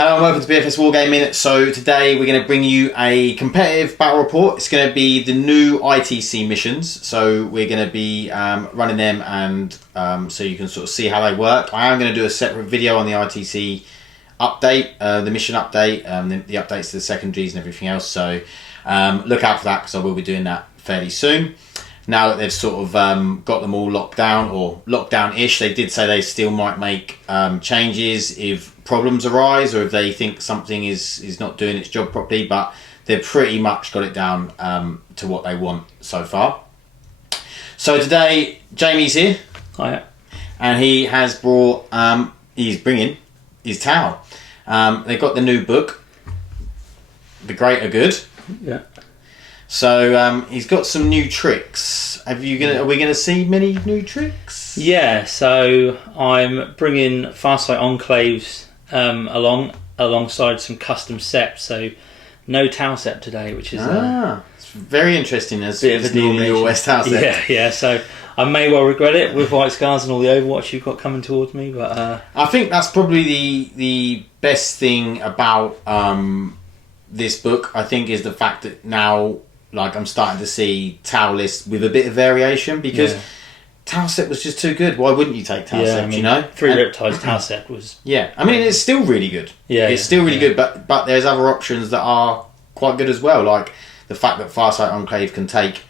Hello and welcome to BFS Wargaming. So today we're going to bring you a competitive battle report. It's going to be the new ITC missions. So we're going to be running them, and so you can sort of see how they work. I am going to do a separate video on the ITC update, the mission update, the updates to the secondaries and everything else. So look out for that, because I will be doing that fairly soon. Now that they've sort of got them all locked down, or lockdown-ish, they did say they still might make changes if problems arise, or if they think something is not doing its job properly, but they've pretty much got it down to what they want so far. So today, Jamie's here. Hiya. And he has brought, he's bringing his Tau. They've got the new book, The Great Are Good. Yeah. So he's got some new tricks. Are we going to see many new tricks? Yeah, so I'm bringing Farsight Enclaves alongside some custom Sept. So no Tau Sept today, which is it's very interesting. As bit of a normally your West Tau Sept. Yeah. So I may well regret it with White Scars and all the Overwatch you've got coming towards me, but I think that's probably the best thing about this book. I think is the fact that now, like, I'm starting to see Tau lists with a bit of variation, because Tau Sept was just too good. Why wouldn't you take Tau Sept, I mean, you know? 3 Riptides Tau Sept was... Yeah, I mean, it's still really good. Yeah, it's still really good, but there's other options that are quite good as well, like the fact that Farsight Enclave can take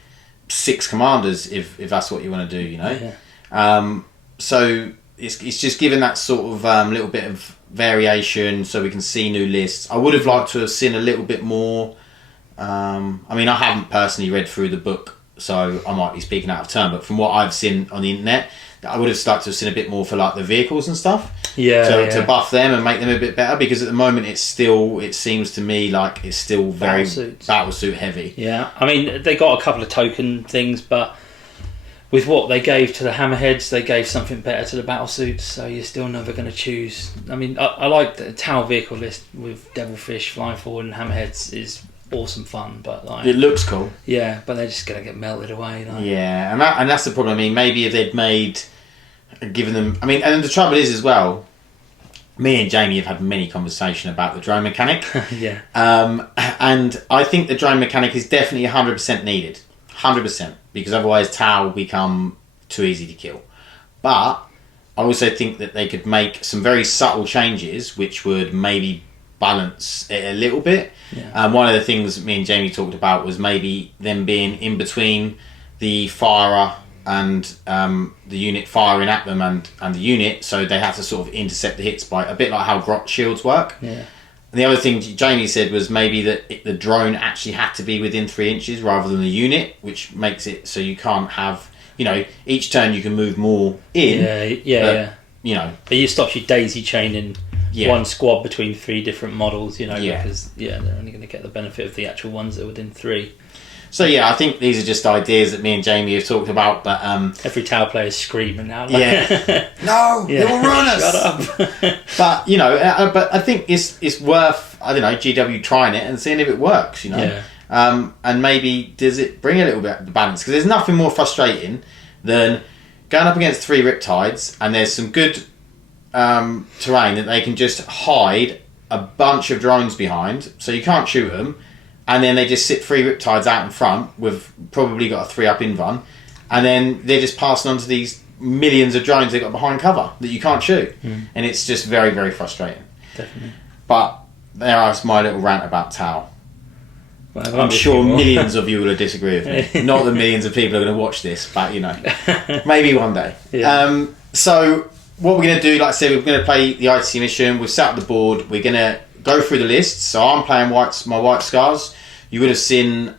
6 commanders if that's what you want to do, you know? Yeah. So it's just given that sort of little bit of variation so we can see new lists. I would have liked to have seen a little bit more. I mean, I haven't personally read through the book, so I might be speaking out of turn, but from what I've seen on the internet, I would have started to have seen a bit more for like the vehicles and stuff. To buff them and make them a bit better, because at the moment it seems to me like it's still very battlesuit heavy. Yeah, I mean, they got a couple of token things, but with what they gave to the Hammerheads, they gave something better to the battlesuits, so you're still never going to choose. I mean, I like the Tau vehicle list with Devilfish, Flying Forward and Hammerheads is awesome fun, but like, it looks cool. Yeah, but they're just gonna get melted away. Like. Yeah, and that's the problem. I mean, maybe if they'd given them. I mean, and the trouble is as well. Me and Jamie have had many conversations about the drone mechanic. Yeah. And I think the drone mechanic is definitely 100% needed, 100%, because otherwise Tau will become too easy to kill. But I also think that they could make some very subtle changes, which would maybe balance it a little bit. Yeah. One of the things me and Jamie talked about was maybe them being in between the firer and the unit firing at them and the unit, so they have to sort of intercept the hits by a bit like how grot shields work. Yeah. And the other thing Jamie said was maybe that the drone actually had to be within 3 inches rather than the unit, which makes it so you can't have, you know, each turn you can move more in. Yeah. You know, but it stops you daisy chaining one squad between 3 different models, you know, because they're only going to get the benefit of the actual ones that are within 3. So yeah, I think these are just ideas that me and Jamie have talked about, but every Tau player is screaming now. Like, no, they will run us. Shut up. But you know, but I think it's worth, I don't know, GW trying it and seeing if it works, you know. Yeah. And maybe does it bring a little bit of balance, because there's nothing more frustrating than going up against 3 Riptides and there's some good terrain that they can just hide a bunch of drones behind, so you can't shoot them, and then they just sit 3 Riptides out in front with probably got a 3-up invuln, and then they're just passing on to these millions of drones they've got behind cover that you can't shoot. And it's just very, very frustrating. Definitely. But there's my little rant about Tau. Well, I'm sure millions of you will disagree with me. Not that millions of people are going to watch this, but you know, maybe one day. Yeah. So what we're going to do, like I said, we're going to play the ITC mission. We've set up the board. We're going to go through the list. So I'm playing my White Scars. You would have seen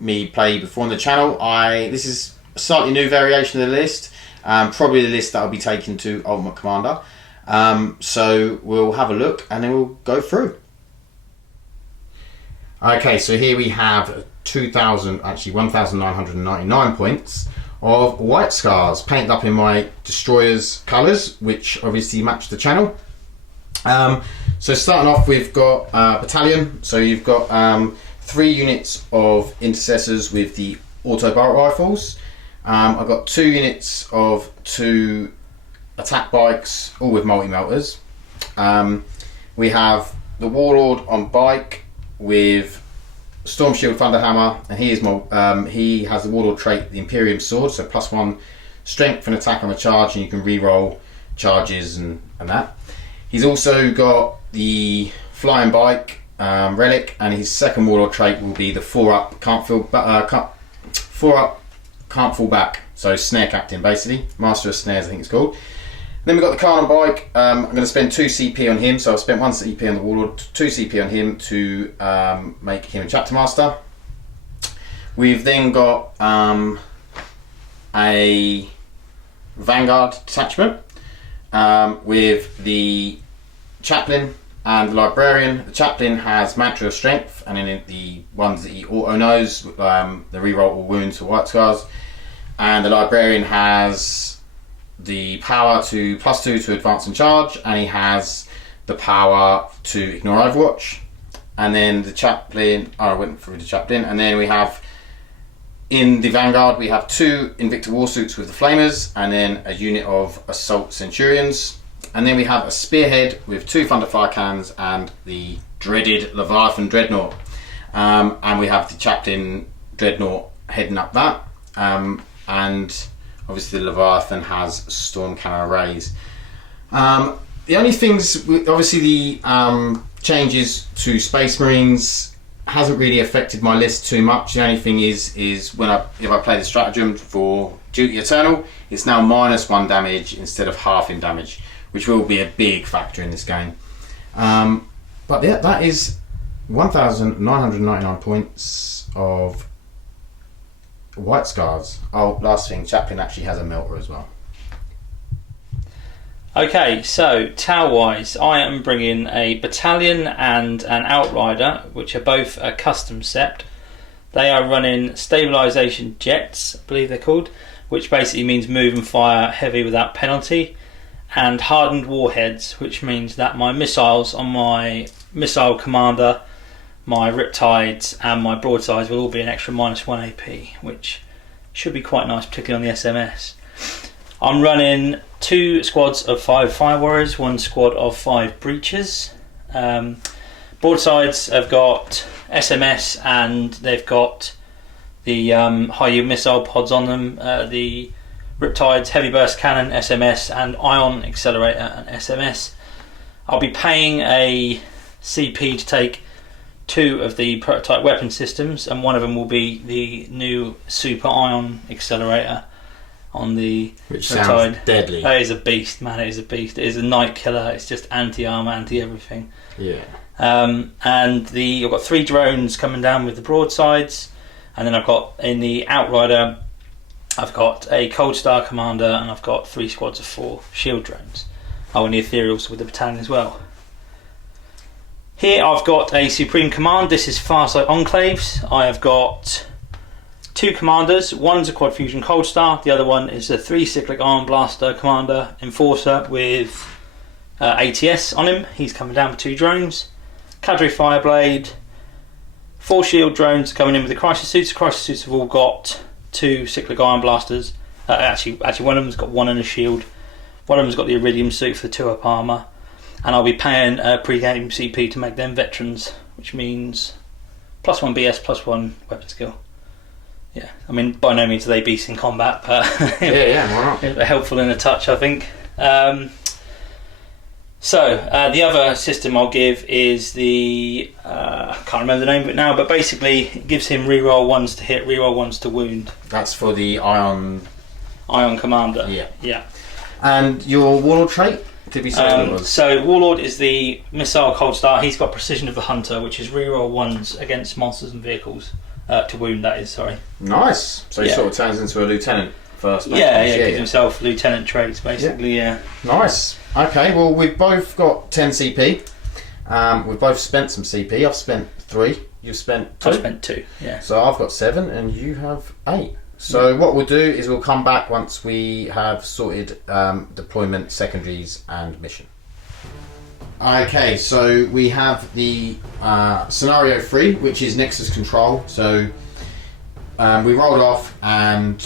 me play before on the channel. This is a slightly new variation of the list. Probably the list that I'll be taking to Ultimate Commander. So we'll have a look and then we'll go through. Okay, so here we have 1,999 points of White Scars, painted up in my Destroyer's colours, which obviously match the channel. So starting off, we've got Battalion. So you've got 3 units of Intercessors with the auto barrel rifles. I've got 2 units of 2 attack bikes, all with multi-melters. We have the Warlord on bike with Storm Shield Thunderhammer, and he has the Warlord trait, the Imperium Sword, so +1 strength and attack on a charge, and you can re-roll charges and that. He's also got the Flying Bike Relic, and his second Warlord trait will be the 4-up, can't fall back, so Snare Captain basically, Master of Snares I think it's called. Then we've got the Khan on bike. I'm going to spend 2 CP on him, so I've spent 1 CP on the Warlord, 2 CP on him to make him a Chapter Master. We've then got a Vanguard Detachment with the Chaplain and the Librarian. The Chaplain has Mantra of Strength, and then the ones that he auto knows, the reroll all wounds for White Scars. And the Librarian has the power to +2 to advance and charge, and he has the power to ignore Overwatch. And then the Chaplain, I went through the Chaplain, and then we have in the Vanguard we have 2 Invicta Warsuits with the Flamers, and then a unit of Assault Centurions. And then we have a Spearhead with 2 Thunderfire Cannons and the dreaded Leviathan Dreadnought. And we have the Chaplain Dreadnought heading up that. And obviously the Leviathan has Storm Cannon arrays. The only things, obviously the changes to Space Marines hasn't really affected my list too much. The only thing is if I play the stratagem for Duty Eternal, it's now -1 damage instead of half in damage, which will be a big factor in this game. But yeah, that is 1,999 points of White Scars. Oh, last thing, Chaplain actually has a melter as well. Okay, so Tau-wise, I am bringing a Battalion and an Outrider, which are both a custom Sept. They are running Stabilisation Jets, I believe they're called, which basically means move and fire heavy without penalty, and Hardened Warheads, which means that my missiles on my Missile Commander, my Riptides and my Broadsides will all be an extra -1 AP, which should be quite nice, particularly on the SMS. I'm running 2 squads of 5 Fire Warriors, 1 squad of 5 Breachers. Broadsides have got SMS and they've got the high yield missile pods on them. The Riptides Heavy Burst Cannon, SMS, and Ion Accelerator and SMS. I'll be paying a CP to take 2 of the prototype weapon systems, and one of them will be the new Super Ion Accelerator on the Which Riptide. sounds deadly. It is a beast, man. It is a beast. It is a night killer. It's just anti-armor, anti-everything. Yeah. And I've got 3 drones coming down with the broadsides, and then I've got in the Outrider, I've got a Coldstar commander, and I've got 3 squads of 4 shield drones. Oh, and the Ethereals with the battalion as well. Here I've got a Supreme Command. This is Farsight Enclaves. I have got 2 commanders. One's a Quad Fusion Coldstar. The other one is a 3 Cyclic Iron Blaster Commander Enforcer with ATS on him. He's coming down with 2 drones. Cadre Fireblade. 4 shield drones coming in with the Crisis Suits. The Crisis Suits have all got 2 Cyclic Iron Blasters. Actually, one of them's got 1 and a shield. One of them's got the Iridium Suit for the 2-up armour. And I'll be paying a pre-game CP to make them veterans, which means +1 BS, +1 weapon skill. Yeah, I mean, by no means are they beasts in combat, but why not? they're helpful in a touch, I think. The other system I'll give is the I can't remember the name of it now, but basically it gives him reroll 1s to hit, reroll 1s to wound. That's for the Ion Commander. Yeah. And your Warlord trait? Did we say what it was? So Warlord is the Missile Coldstar. He's got Precision of the Hunter, which is reroll 1s against monsters and vehicles. To wound, that is, sorry. Nice. So he sort of turns into a lieutenant first. Gives himself lieutenant traits, basically, yeah. Nice. Okay, well, we've both got 10 CP. We've both spent some CP. I've spent 3. You've spent 2? I've spent 2, yeah. So I've got 7 and you have 8. So what we'll do is we'll come back once we have sorted deployment, secondaries and mission. Okay, so we have the scenario 3, which is Nexus Control. So we rolled off and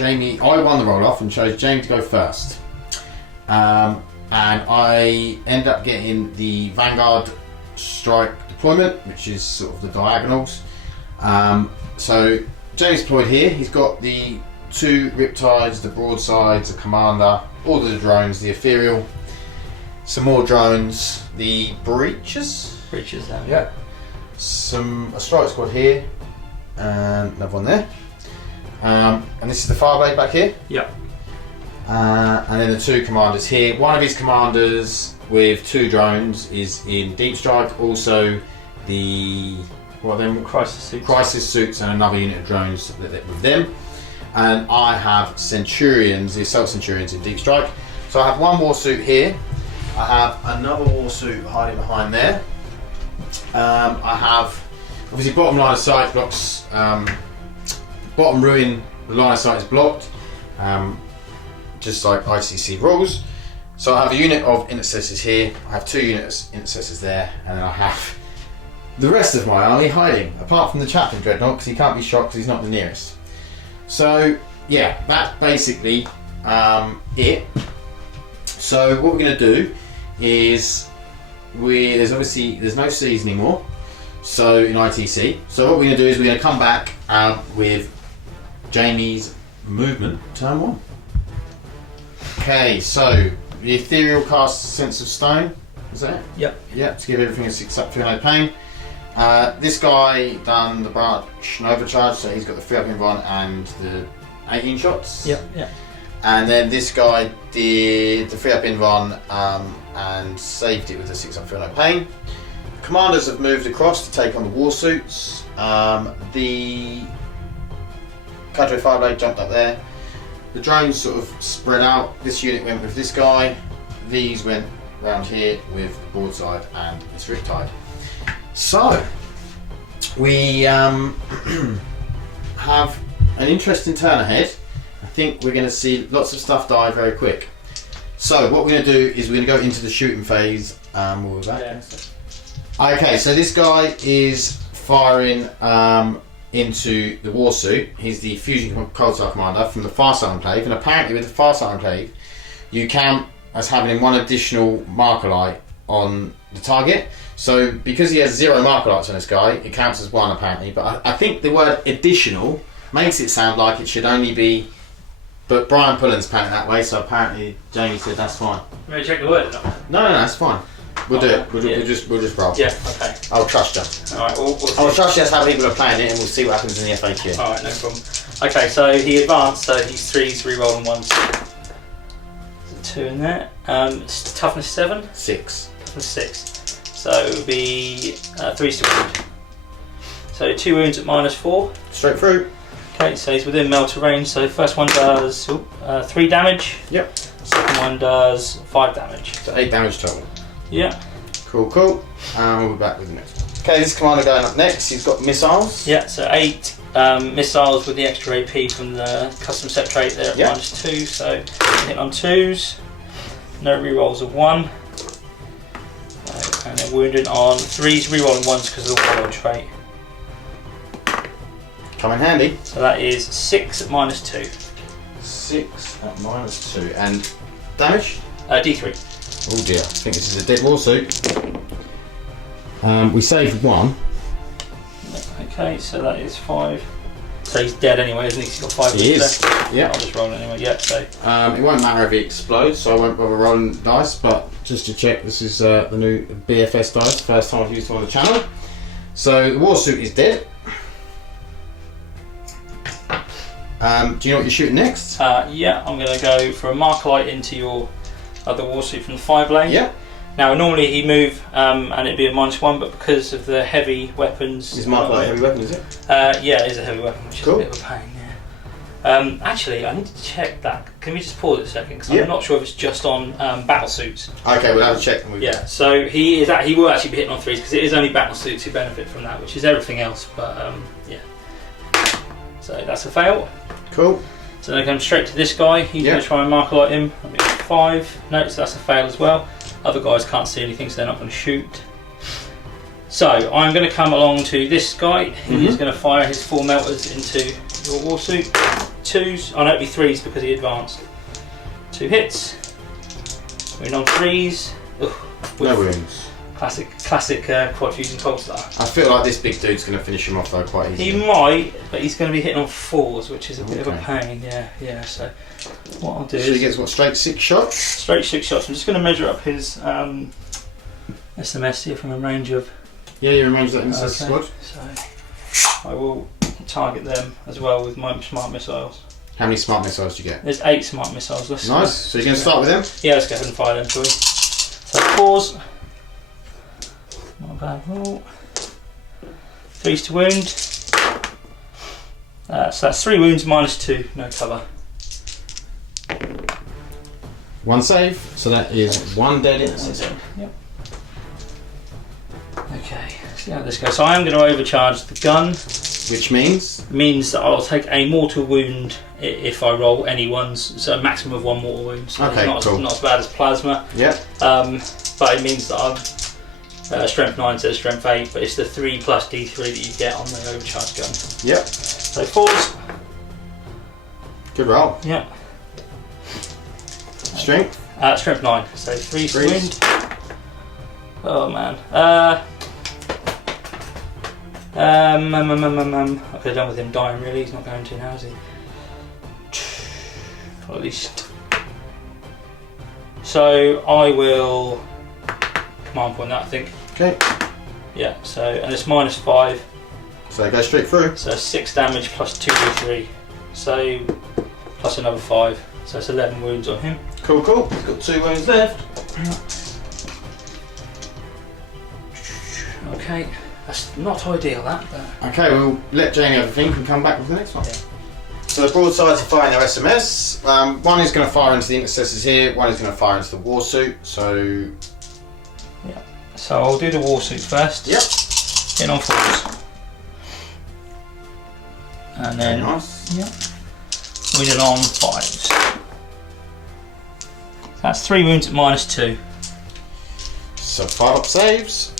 I won the roll off and chose Jamie to go first. and I end up getting the Vanguard strike deployment, which is sort of the diagonals. So James deployed here. He's got the 2 Riptides, the broadsides, the commander, all the drones, the Ethereal, some more drones, the breaches. Yeah. A strike squad here, and another one there. And this is the Fireblade back here. Yep. And then the 2 commanders here. One of his commanders with 2 drones is in Deep Strike. Also the Crisis suits and another unit of drones with them. And I have Centurions, the Assault Centurions in Deep Strike. So I have one war suit here. I have another war suit hiding behind there. I have obviously bottom line of sight blocks. Bottom ruin, the line of sight is blocked, just like ITC rules. So I have a unit of intercessors here. I have 2 units intercessors there, and then I have the rest of my army hiding, apart from the Chaplain Dreadnought, because he can't be shot because he's not the nearest. So yeah, that's basically it. So what we're going to do is there's no C's anymore. So in ITC, so what we're going to do is we're going to come back with Jamie's movement turn 1. Okay, so the Ethereal casts Sense of Stone. Is that it? Yep. Yep. To give everything a 6-up, 300 pain. This guy done the branch and overcharge, so he's got the 3-up invuln and the 18 shots. Yep. Yeah. And then this guy did the 3-up invuln and saved it with the 6-up, 300 pain. Commanders have moved across to take on the war suits. The Cadre Fireblade jumped up there. The drones sort of spread out. This unit went with this guy. These went round here with the broadside and this Riptide. So we have an interesting turn ahead. I think we're going to see lots of stuff die very quick. So what we're going to do is we're going to go into the shooting phase. We'll be back. Yeah. Okay, so this guy is firing into the Warsuit. He's the Fusion Coldstar commander from the Farsight Enclave, and apparently with the Farsight Enclave you count as having 1 additional Markerlight on the target. So because he has 0 Markerlights on this guy, it counts as 1 apparently, but I think the word additional makes it sound like it should only be, but Brian Pullen's playing it that way, so apparently Jamie said that's fine. You want to check the word? No, that's fine. We'll do it. We'll just roll. Yeah, okay. I'll trust you. Alright, we'll I'll trust you as how people are playing it, and we'll see what happens in the FAQ. Alright, no problem. Okay, so he advanced, so he's 3s, re-rolling 1s. 2 in there. Toughness 7? 6. Toughness 6. So it would be 3s to wound. So 2 wounds at -4. Straight through. Okay, so he's within melter range. So first one does 3 damage. Yep. Second one does 5 damage. So 8 damage total. Yeah. Cool. And we'll be back with the next one. Okay, this commander going up next. He's got missiles. Yeah, so 8 missiles with the extra AP from the custom set trait there at -2. So hit on 2s. No rerolls of 1. And then wounding on 3s, rerolling 1s because of the Warlord trait. Come in handy. So that is 6 at -2. 6 at -2. And damage? D3. Oh dear, I think this is a dead Warsuit. We saved 1. Okay, so that is 5. So he's dead anyway, isn't he? He's got 5 He is. left. Yeah. I'll just roll anyway. Yeah, so. It won't matter if he explodes, so I won't bother rolling dice, but just to check, this is the new BFS dice, first time I've used them on the channel. So the Warsuit is dead. Do you know what you're shooting next? Yeah, I'm going to go for a Markerlight into your other Warsuit from the 5 lane. Yeah. Now, normally he'd move and it'd be a -1, but because of the heavy weapons... Is Markerlight a heavy weapon, is it? Yeah, it is a heavy weapon, which is a bit of a pain, yeah. Actually, I need to check that. Can we just pause it a second? Because I'm not sure if it's just on battlesuits. Okay, we'll have a check. Yeah, so he will actually be hitting on 3s, because it is only battlesuits who benefit from that, which is everything else, but yeah. So that's a fail. Cool. So then I come straight to this guy. He's going to try and Markerlight him. I'll be 5. No, so that's a fail as well. Other guys can't see anything, so they're not going to shoot. So I'm going to come along to this guy. He is going to fire his 4 melters into your Warsuit. 2s. Oh no, it'll be 3s because he advanced. 2 hits. Wound on 3s. No wounds. Classic quad fusion Coldstar. I feel like this big dude's going to finish him off though quite easily. He might, but he's going to be hitting on 4s, which is a bit of a pain. Yeah. So what I'll do is he gets what, straight 6 shots? Straight 6 shots. I'm just going to measure up his SMS here from a range of. Yeah, you arrange that in the squad. So I will target them as well with my smart missiles. How many smart missiles do you get? There's 8 smart missiles. Nice. So you're going to start with them? Yeah, let's go ahead and fire them, shall we? So 4s. Not a bad roll. 3s to wound. So that's 3 wounds minus 2, no cover. 1 save, so that is 1 dead intercessor. Yep. Okay, see how this goes. So I am going to overcharge the gun. Which means? Means that I'll take a mortal wound if I roll any ones, so a maximum of 1 mortal wound. So okay, not as bad as plasma. Yeah. But it means that I'm strength 9 instead of strength 8, but it's the 3 plus D3 that you get on the overcharge gun. Yep. So 4s. Good roll. Yep. Strength? Strength 9, so 3 wound. Oh man. I could have done with him dying really, he's not going to now, is he? Or at least. So I will command point that, I think. Okay. Yeah, so, and it's minus 5. So it goes straight through. So 6 damage plus 2d3. So plus another 5. So it's 11 wounds on him. Cool. He's got 2 wounds left. Okay, that's not ideal that, but... Okay, we'll let Janie have a think and come back with the next one. Yeah. So the broadsides are firing their SMS. One is going to fire into the intercessors here, one is going to fire into the war suit. So... Yeah. So I'll do the war suit first. Yep. In on 4s. And then... Very nice. Yep. Wounded on 5s. That's 3 wounds at minus 2. So 5 up saves.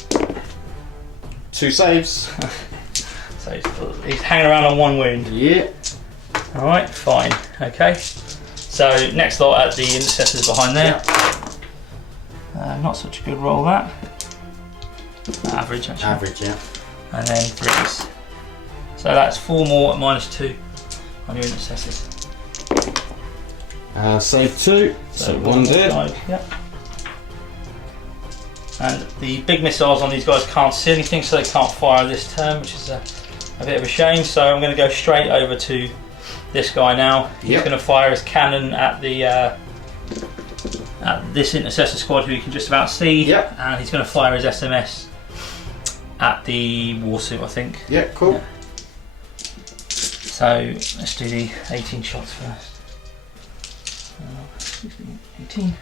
2 saves. So he's hanging around on 1 wound. Yeah. Alright, fine. Okay. So next lot at the intercessors behind there. Yeah. Not such a good roll that. Average actually. Average, yeah. And then 3s. So that's 4 more at minus 2 on your intercessors. Save 2. So 1 dead. Yep. And the big missiles on these guys can't see anything, so they can't fire this turn, which is a bit of a shame. So I'm going to go straight over to this guy now. He's going to fire his cannon at the at this intercessor squad, who you can just about see. Yep. And he's going to fire his SMS at the warsuit, I think. Yeah, cool. Yeah. So let's do the 18 shots first. 16, 18.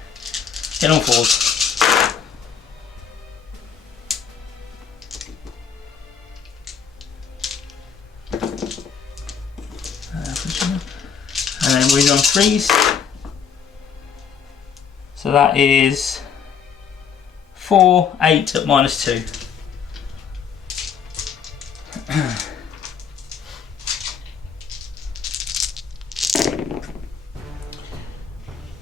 Get on 4s. And then wounded on 3s. So that is 4, 8 at minus 2.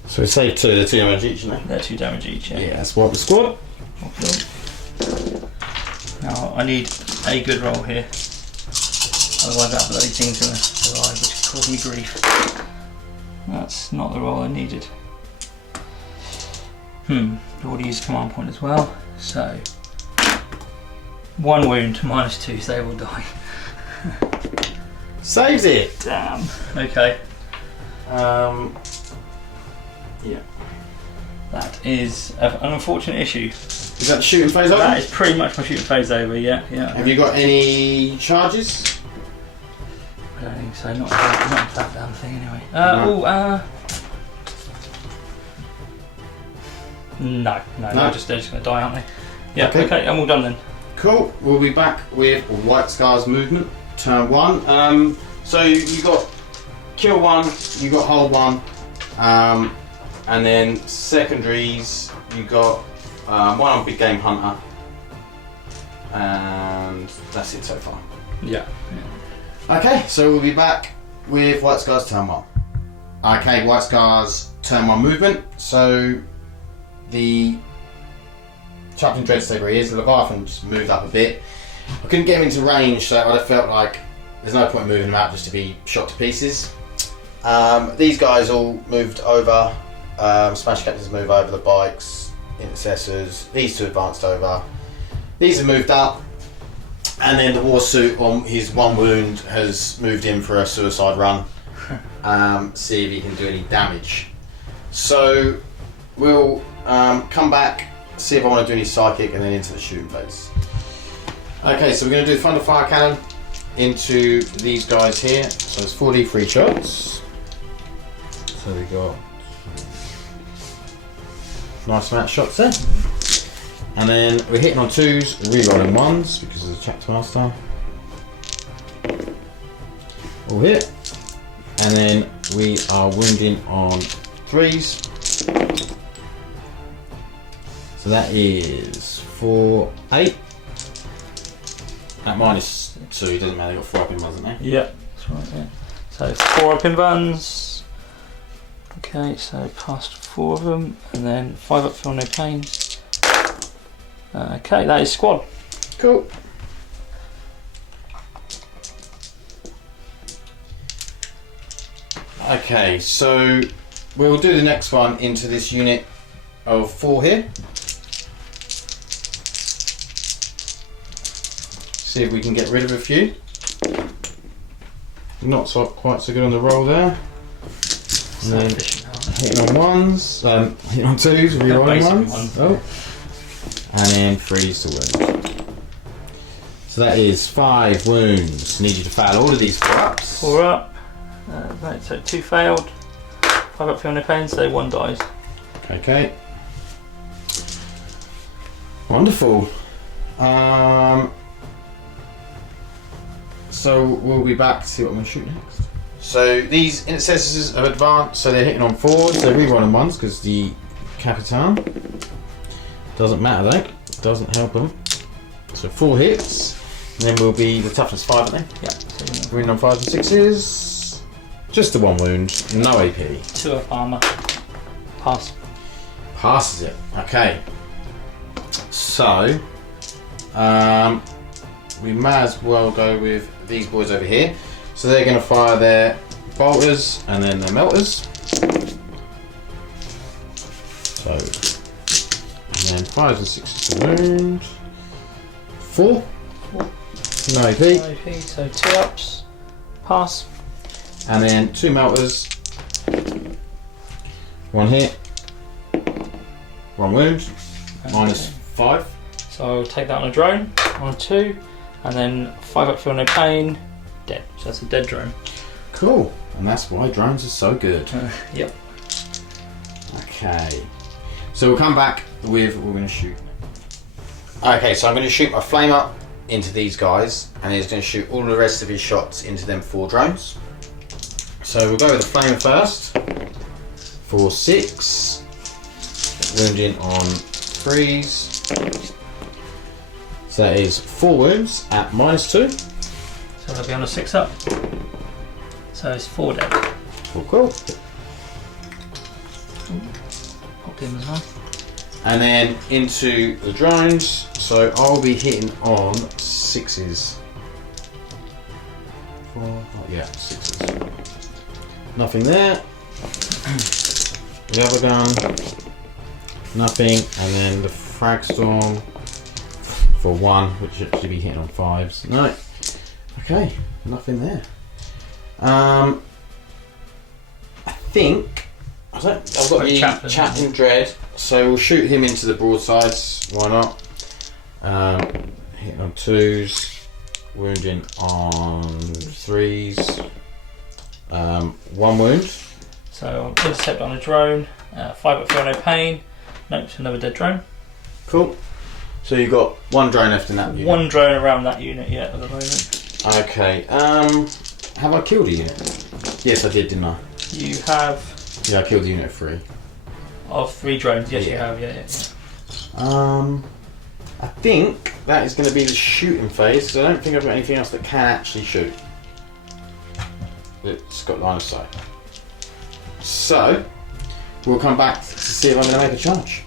So we save 2, they're 2 damage each, you know? They're 2 damage each, yeah. Yeah, that's what the squad. Okay. Now I need a good roll here. Otherwise that bloody thing's going to survive, which could cause me grief. That's not the roll I needed. I've already used command point as well, so 1 wound, minus 2, so they will die. Saves it! Damn. Okay. Yeah. That is an unfortunate issue. Is that the shooting phase over? That is pretty much my shooting phase over, yeah. Have you got any charges? I don't think so, not that damn thing anyway. No. No, they're just going to die, aren't they? Yeah, okay, I'm all done then. Cool, we'll be back with White Scar's movement, turn 1. So you got kill 1, you got hold 1, and then secondaries, you got 1 on Big Game Hunter, and that's it so far. Yeah. Okay, so we'll be back with White Scar's turn 1. Okay, White Scar's turn 1 movement, so the Chaplain Dread stayed where he is. The Leviathan just moved up a bit. I couldn't get him into range, so I felt like there's no point moving them out just to be shot to pieces. These guys all moved over. Smash Captains moved over, the bikes, intercessors. These two advanced over. These have moved up. And then the war suit on his one wound has moved in for a suicide run. See if he can do any damage. So we'll come back, see if I want to do any psychic, and then into the shooting phase. Okay, so we're going to do the Thunder Fire Cannon into these guys here. So it's 4d3 shots. So we got nice amount of shots there. And then we're hitting on 2s, rerolling 1s because of the Chapter Master. All hit. And then we are wounding on 3s. So that is 4, 8. At -2, doesn't matter, they've got 4 up in ones, haven't they? Yeah, that's right, yeah. So 4 up in vans. Okay, so past 4 of them, and then 5 up, feel no pains. Okay, that is squad. Cool. Okay, so we'll do the next one into this unit of 4 here. See if we can get rid of a few. Not so quite so good on the roll there. And then hitting on 1s, hitting on 2s, rerolling 1s. Oh. And then 3s to wound. So that is 5 wounds. Need you to fail all of these 4 ups. 4 up. Right, so 2 failed. 5 up, feel no pain, so 1 dies. Okay. Wonderful. So we'll be back to see what I'm going to shoot next. So these intercessors have advanced, so they're hitting on 4s. They're rerolling 1s because the Capitan. Doesn't matter though, doesn't help them. So 4 hits, and then we'll be the toughness 5, aren't they? Yeah. We're in on 5s and 6s. Just the 1 wound, no AP. 2 up armour. Pass. Passes it. Okay. So we may as well go with these boys over here. So they're going to fire their bolters and then their melters. So. And then 5s and 6s to wound. 4. No AP. No AP, so 2 ups. Pass. And then 2 melters. 1 hit. 1 wound. -5. So I'll take that on a drone. On a 2. And then 5 up, feel no pain. Dead. So that's a dead drone. Cool. And that's why drones are so good. Yep. Okay. So we'll come back with what we're going to shoot. Okay, so I'm going to shoot my flamer into these guys, and he's going to shoot all the rest of his shots into them 4 drones. So we'll go with the flamer first. For 6. Wounding on 3s. So that is 4 wounds at -2. So they'll be on a 6 up. So it's 4 dead. Cool. Popped in as well. And then into the drones. So I'll be hitting on 6s. 4, oh yeah, 6s. Nothing there. The other gun. Nothing. And then the frag storm for 1, which should actually be hitting on 5s. No. Okay, nothing there. I think I've got the Chaplain Dread, so we'll shoot him into the broadsides. Why not? Hitting on 2s, wounding on 3s. 1 wound. So I'll put a Sept on a drone. 5 up, feel no pain. Nope, it's another dead drone. Cool. So you've got 1 drone left in that unit. 1 drone around that unit, yeah, at the moment. Okay. Have I killed a unit? Yes, I did, didn't I? You have. Yeah, I killed a unit of 3. Of 3 drones, yes, Yeah. you have, yeah. I think that is going to be the shooting phase, because I don't think I've got anything else that can actually shoot. It's got line of sight. So, we'll come back to see if I'm going to make a charge.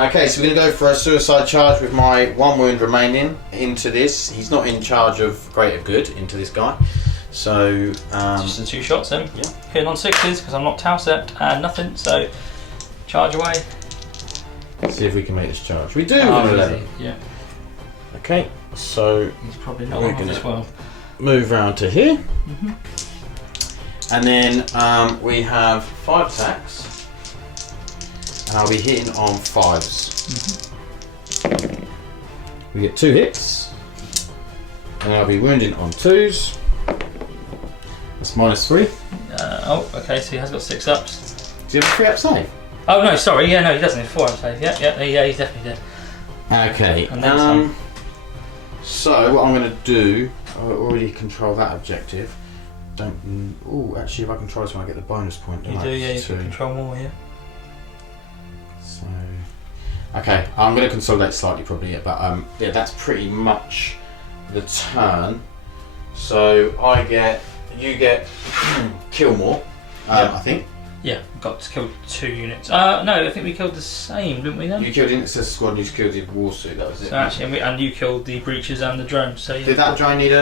Okay, so we're going to go for a suicide charge with my 1 wound remaining into this. He's not in charge of greater good into this guy. So just the 2 shots then. Yeah. Hitting on 6s because I'm not Tau Sept and nothing. So charge away. Let's see if we can make this charge. We do with an 11. Yeah. Okay, so He's probably not we're on as well. Move round to here. And then we have 5 attacks. And I'll be hitting on 5s. We get 2 hits. And I'll be wounding on 2s. That's -3. Oh, okay, so he has got 6 ups. Do you have a 3 up save? Oh no, sorry, yeah, no, he doesn't have 4 up save. Yeah, he's definitely dead. Okay, And then some. so what I'm going to do, I already control that objective. Don't. Oh, actually, if I control this one, I get the bonus point. You do, yeah, you can control more, yeah. So, okay, I'm going to consolidate slightly probably, but yeah, that's pretty much the turn. So you get kill more, Yeah. I think. Yeah, got to kill 2 units. No, I think we killed the same, didn't we then? You killed Intercessor Squad and you killed the Warsuit, that was it. So actually, and you killed the breaches and the drones. So Does that drone need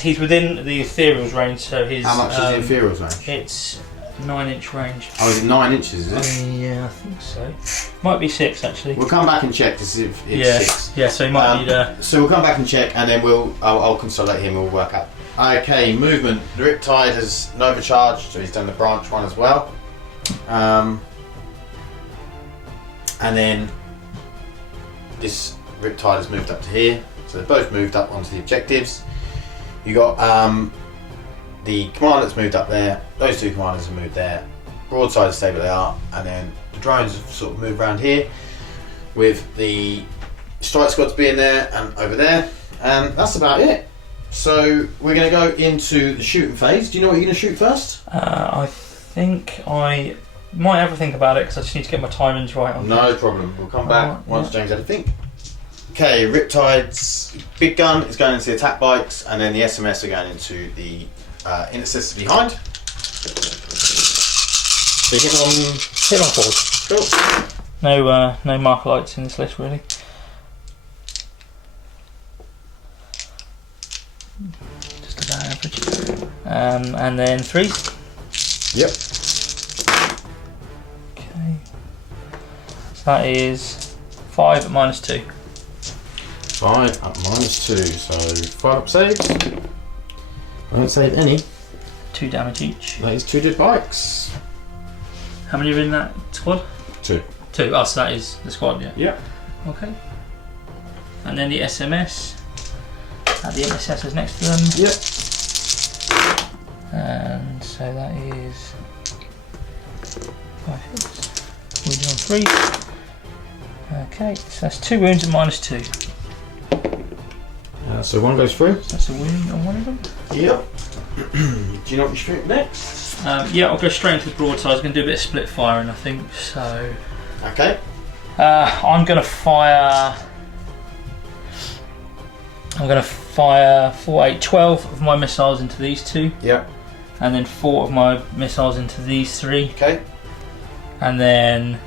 he's within the Ethereal's range, so his. How much is the Ethereal's range? It's 9-inch range. Oh, is it 9 inches, is it? Yeah, I think so. Might be 6 actually. We'll come back and check to see if it's Yeah, 6. yeah. So he might need. So we'll come back and check, and then I'll consolidate him. We'll work out. Okay, movement. The Riptide has Nova charged, so he's done the branch one as well. And then this Riptide has moved up to here, so they've both moved up onto the objectives. You got the commander that's moved up there. Those 2 commanders have moved there. Broadside stay where they are, and then the drones have sort of moved around here, with the strike squads being there and over there, and that's about it. So we're going to go into the shooting phase. Do you know what you're going to shoot first? I think I might have to think about it because I just need to get my timings right on. No problem. We'll come back once yeah. James had a think. Okay, Riptide's big gun is going into the attack bikes, and then the SMS are going into the intercessors behind. So you hit on 4. Cool. No Markerlights in this list really. Just about average. And then 3s. Yep. Okay. So that is 5 at -2. 5 up -2, so 5 up saves. I don't save any. 2 damage each. That is 2 dead bikes. How many are in that squad? 2. 2. Oh, so that is the squad, yeah. Yep. Okay. And then the SMS. The intercessors next to them. Yep. And so that is 5 hits. Wounded on 3. Okay, so that's 2 wounds at -2. So 1 goes through. So that's a wound on 1 of them. Yep. Do you know what you shoot next? Yeah, I'll go straight into the broadside. I'm going to do a bit of split firing, I think. So Okay. I'm going to fire. 4, 8, 12 of my missiles into these 2. Yep. And then 4 of my missiles into these 3. Okay. And then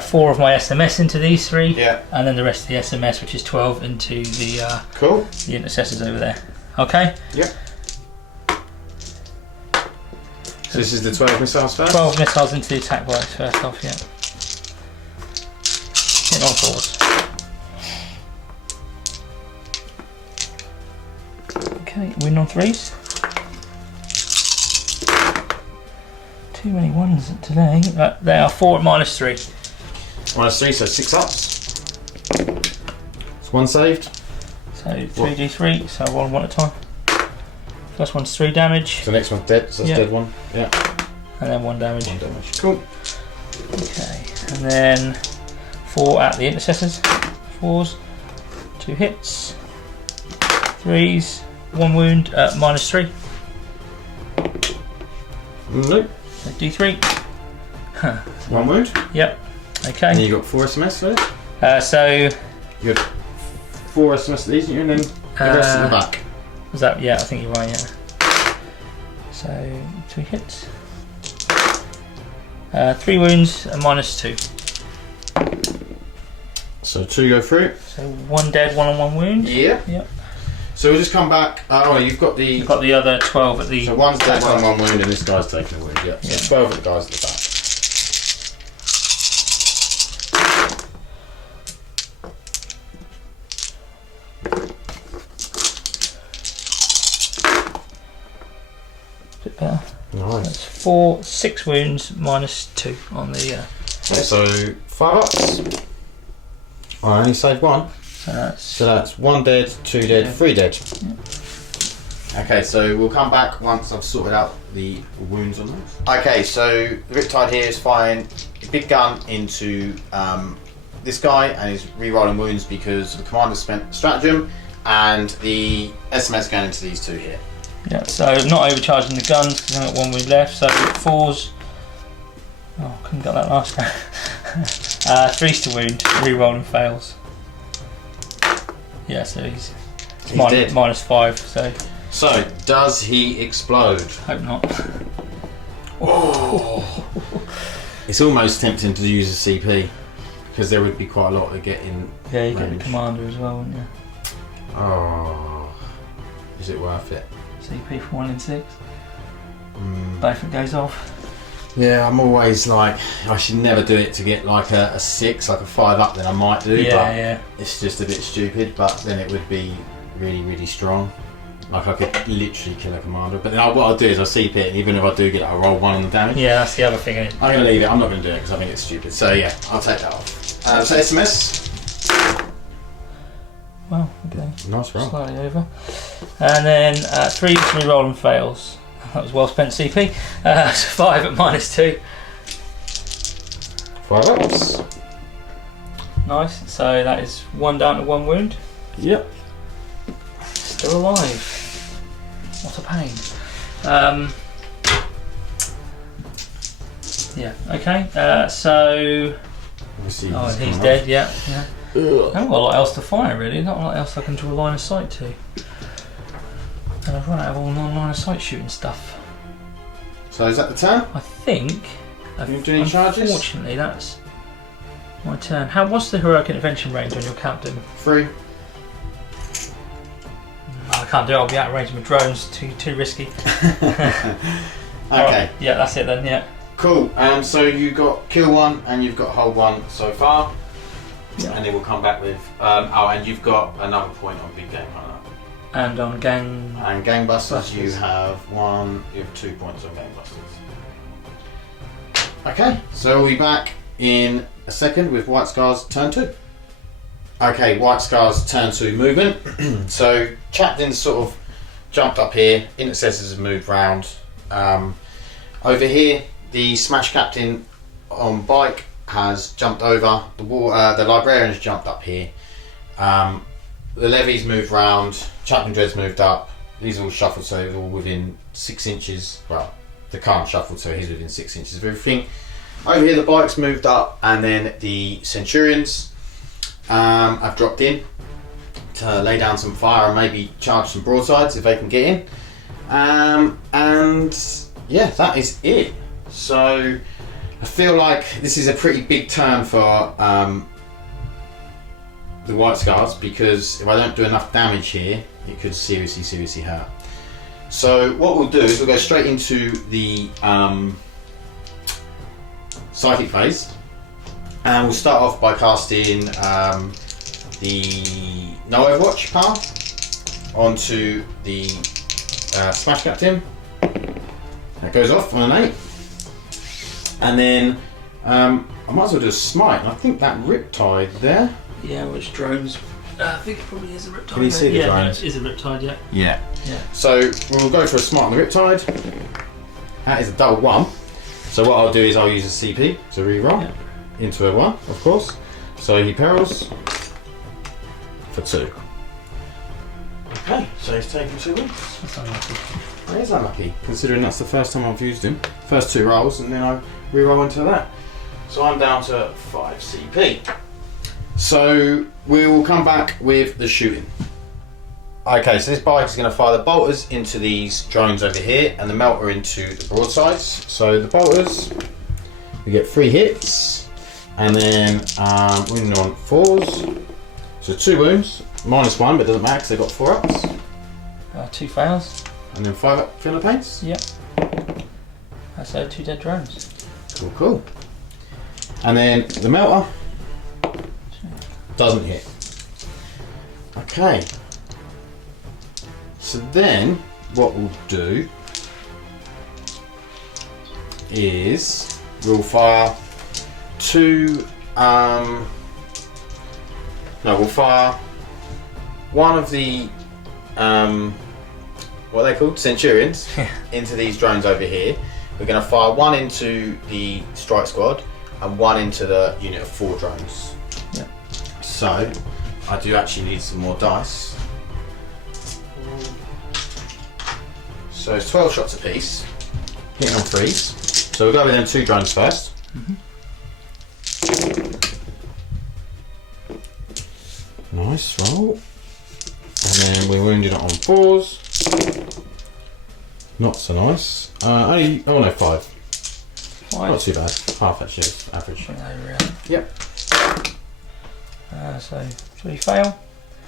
4 of my SMS into these 3. Yeah. And then the rest of the SMS, which is 12, into the Cool. the intercessors over there. Okay? Yep. So this is the 12 missiles first? 12 missiles into the attack bikes first off, yeah. Hit on 4s. Okay, win on 3s. Too many 1s today. They are 4 at -3. -3, so 6 ups. It's 1 saved. So 3d3, so roll 1 at a time. First one's 3 damage. So the next one's dead, so that's dead 1. Yeah. And then 1 damage. 1 damage. Cool. Okay, and then 4 at the intercessors. 4s. 2 hits. 3s. 1 wound at -3. Nope. So D3. 1 wound. Yep. Okay. And you got 4 SMS there? So You had 4 SMS of these, and then the rest at the back. was that? Yeah, I think you're right. Yeah. So 3 hits. 3 wounds and -2. So 2 go through. So 1 dead, 1 on 1 wound. Yeah. Yep. So we'll just come back. Oh, you've got the. You've got the other 12 at the. So 1's dead, 1 on 1 wound, and this guy's taking a wound. Yeah. So Yeah. 12 of the guys at the back. Bit better. Nice. 6 wounds -2 on the. So 5 ups. I only saved 1. So that's 1 dead, 2 dead, 3 dead. Yeah. Okay, so we'll come back once I've sorted out the wounds on those. Okay, so the Riptide here is firing a big gun into this guy, and he's re-rolling wounds because the commander spent stratagem, and the SMS going into these 2 here. Yeah, so not overcharging the guns because I've got 1 wound left. So 4s. Oh, couldn't get that last guy. 3's to wound, re-rolling fails. Yeah, so he's dead. -5. So does he explode? Hope not. Oh. It's almost tempting to use a CP because there would be quite a lot to get in. Yeah, you get range. the commander as well, wouldn't you? Oh, is it worth it? CP for 1 in 6. Both it goes off. Yeah, I'm always like, I should never do it to get like a 6, like a 5 up, then I might do, but it's just a bit stupid, but then it would be really, really strong. Like I could literally kill a commander, but then what I'll do is I'll CP it, and even if I do get it, I'll roll 1 on the damage. Yeah, that's the other thing. I'm going to leave it, I'm not going to do it because I think it's stupid, so yeah, I'll take that off. So SMS. Well, okay. Nice roll. Slightly over. And then 3 re-roll and fails. That was well spent CP. So 5 at -2. 5 ups. Nice. So that is 1 down to 1 wound. Yep. Still alive. What a pain. Yeah. Okay. So. Oh, and he's dead. Yeah. Yeah. I haven't got a lot else to fire really. Not a lot else I can draw a line of sight to. And I've run out of all non-line of sight shooting stuff. So is that the turn? I think. You do any charges? Unfortunately, that's my turn. What's the heroic intervention range on your captain? 3. I can't do it. I'll be out of range with drones. Too risky. Okay. Right. Yeah, that's it then. Yeah. Cool. So you got kill 1 and you've got hold 1 so far. Yeah. And then we'll come back with. And you've got another point on big game hunter. And on gang. And gangbusters, you have 2 points on gangbusters. Okay, so we'll be back in a second with White Scar's turn 2. Okay, White Scar's turn 2 movement. So Chaplain's sort of jumped up here, intercessors have moved round. Over here, the Smash Captain on bike has jumped over. The Librarian's jumped up here. The Levy's moved round. Chaplain Dread's moved up. These all shuffled, so they're all within 6 inches. Well, they can't shuffle, so he's within 6 inches of everything. Over here, the bike's moved up, and then the Centurions have dropped in to lay down some fire and maybe charge some broadsides if they can get in. And yeah, that is it. So I feel like this is a pretty big turn for the White Scars, because if I don't do enough damage here, it could seriously hurt. So what we'll do is we'll go straight into the psychic phase, and we'll start off by casting the No Overwatch power onto the Smash Captain. That goes off on an 8, and then I might as well do a smite, and I think that Riptide there. Yeah, which drones? I think it probably is a Riptide. Can you see the drones? Yeah, it is a Riptide, yeah. Yeah. So we'll go for a smite on the Riptide. That is a double 1. So what I'll do is I'll use a CP to re-roll into a 1, of course. So he perils for 2. Okay, so he's taking 2 wins. That's unlucky. That is unlucky, considering that's the first time I've used him. First 2 rolls, and then I re-roll into that. So I'm down to 5 CP. So we will come back with the shooting. Okay, so this bike is going to fire the bolters into these drones over here, and the melter into the broadsides. So the bolters We get 3 hits, and then wounded on 4s. So 2 wounds, -1, but it doesn't matter because they've got 4 ups. 2 fails. And then 5 up feeling paints. Yep. That's 2 dead drones. Cool, cool. And then the melter doesn't hit. Okay. So then what we'll do is we'll fire 2. We'll fire one of the what are they called? Centurions into these drones over here. We're going to fire 1 into the strike squad and 1 into the unit of 4 drones. Yep. So I do actually need some more dice. So it's 12 shots apiece, hitting on 3s. So we'll go with them 2 drones first. Nice roll. And then we're wounded on 4s. Not so nice. Only, oh no, 5. 5. Not too bad. Half actually is average. Yep. So 3 fail.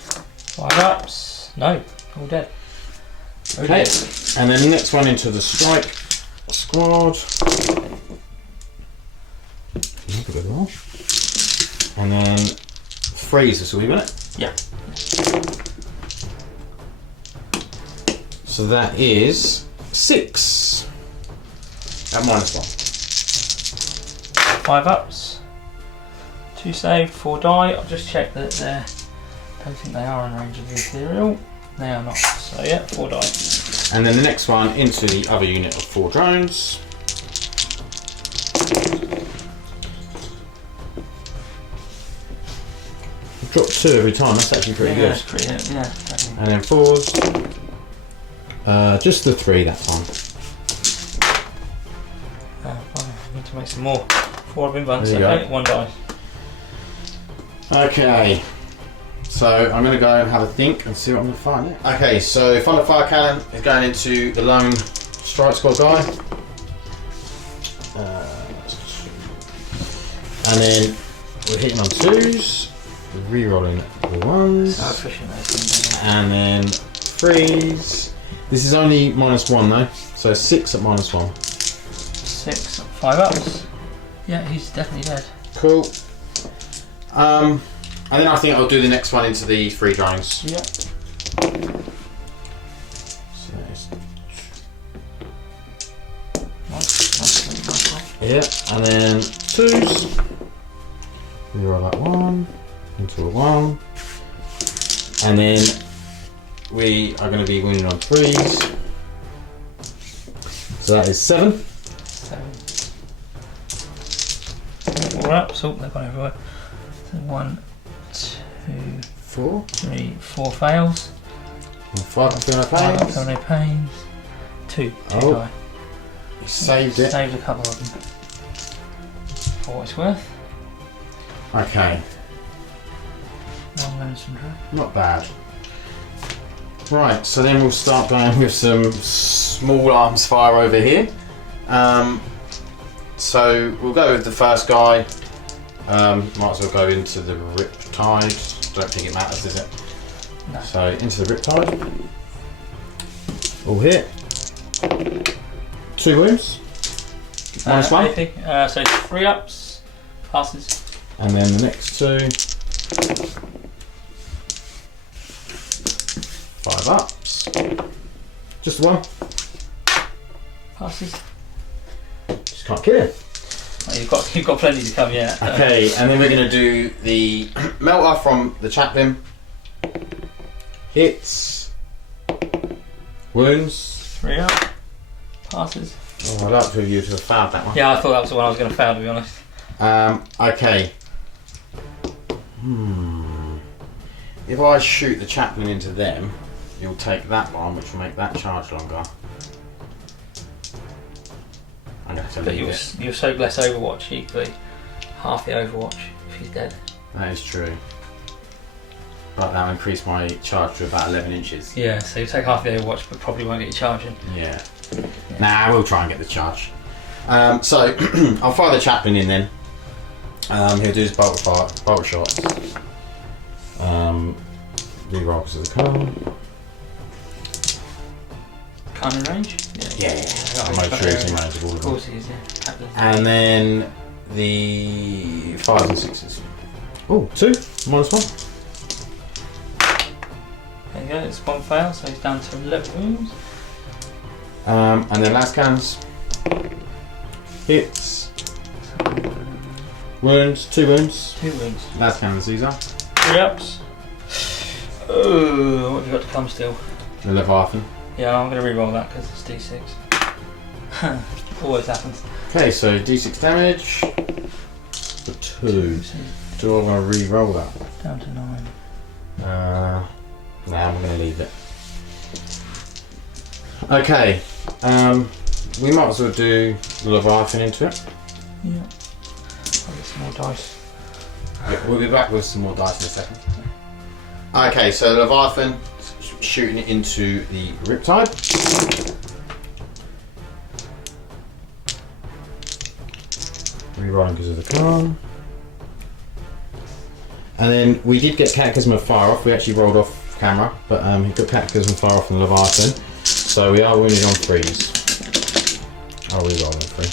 5 ups. No, all dead. Okay. And then the next one into the strike squad. Have a good roll. And then freeze this will be it. Yeah. So that is 6 at -1. 5 ups. 2 save, 4 die. I'll just check that they're. I don't think they are in range of the Ethereal. They are not. So yeah, 4 die. And then the next one into the other unit of 4 drones. Drop 2 every time, that's actually pretty good. That's pretty good, yeah. Definitely. And then 4s. Just the 3 that time. I need to make some more. 4 have been bunched, There you okay, go. 1 die. Okay. So I'm going to go and have a think and see what I'm going to find next. Okay, so final fire cannon is going into the lone strike squad guy. And then we're hitting on 2s, re-rolling the 1s, So efficient those things. and then 3s. This is only -1 though, so 6 at -1. 6, 5 ups. Yeah, he's definitely dead. Cool. And then I think I'll do the next one into the 3 drones. Yeah. So it's- Nice. yeah, and then 2s. Reroll that 1 into a 1, and then we are going to be winning on 3s. So that is 7. 7. 4 ups. Oh, they've gone everywhere. So 1, 2, 4. 3, 4 fails. And 5 I'm feeling 5 okay. ups, no pains. 2 Oh. die. You saved it. Saved a couple of them. For what it's worth. Okay, 1 lonesome drone. not bad. Right, so then we'll start going with some small arms fire over here. So we'll go with the first guy. Might as well go into the Riptide. Don't think it matters, does it? No. So into the Riptide. All hit. 2 wounds. -1. AP, so 3 ups. Passes. And then the next 2. 5 ups. Just 1. Passes. Just can't kill him. Oh, you've got plenty to come yet. Okay, and then we're going to do the melter from the chaplain. Hits. Wounds. 3 up. Passes. Oh, I'd like for you to have found that one. Yeah, I thought that was the one I was going to fail, to be honest. Okay. If I shoot the chaplain into them, you'll take that one, which will make that charge longer. I'm going to have to But leave you're it. so less Overwatch equally. Half the Overwatch if he's dead. That is true. But that'll increase my charge to about 11 inches. Yeah, so you take half the Overwatch, but probably won't get you charging. Yeah. Nah, we'll try and get the charge. So I'll fire the chaplain in then. He'll do his bolt shots. Reroll because of the car. Kind of range? Yeah. I'm most sure he's in range of all of them. Of course he is, yeah. And then the 5s and 6s. Oh, 2, -1. There you go, it's one fail, so he's down to 11 wounds. And then last cans. Hits. Wounds, 2 wounds. 2 wounds. Last cans, these are. 3 ups. Oh, what have you got to come still? The Leviathan. Yeah, I'm going to re-roll that because it's D6. Always happens. Okay, so D6 damage for 2. Do I want to re-roll that? Down to 9. Nah, I'm going to leave it. Okay, we might as well do the Leviathan into it. Yeah. I'll get some more dice. We'll be back with some more dice in a second. Okay, so the Leviathan, shooting it into the Riptide. Rerolling because of the car. And then we did get Cataclysm of Fire off. We actually rolled off camera, but he got Cataclysm of Fire off from the Leviathan. So we are wounded on 3s. I'll reroll on 3.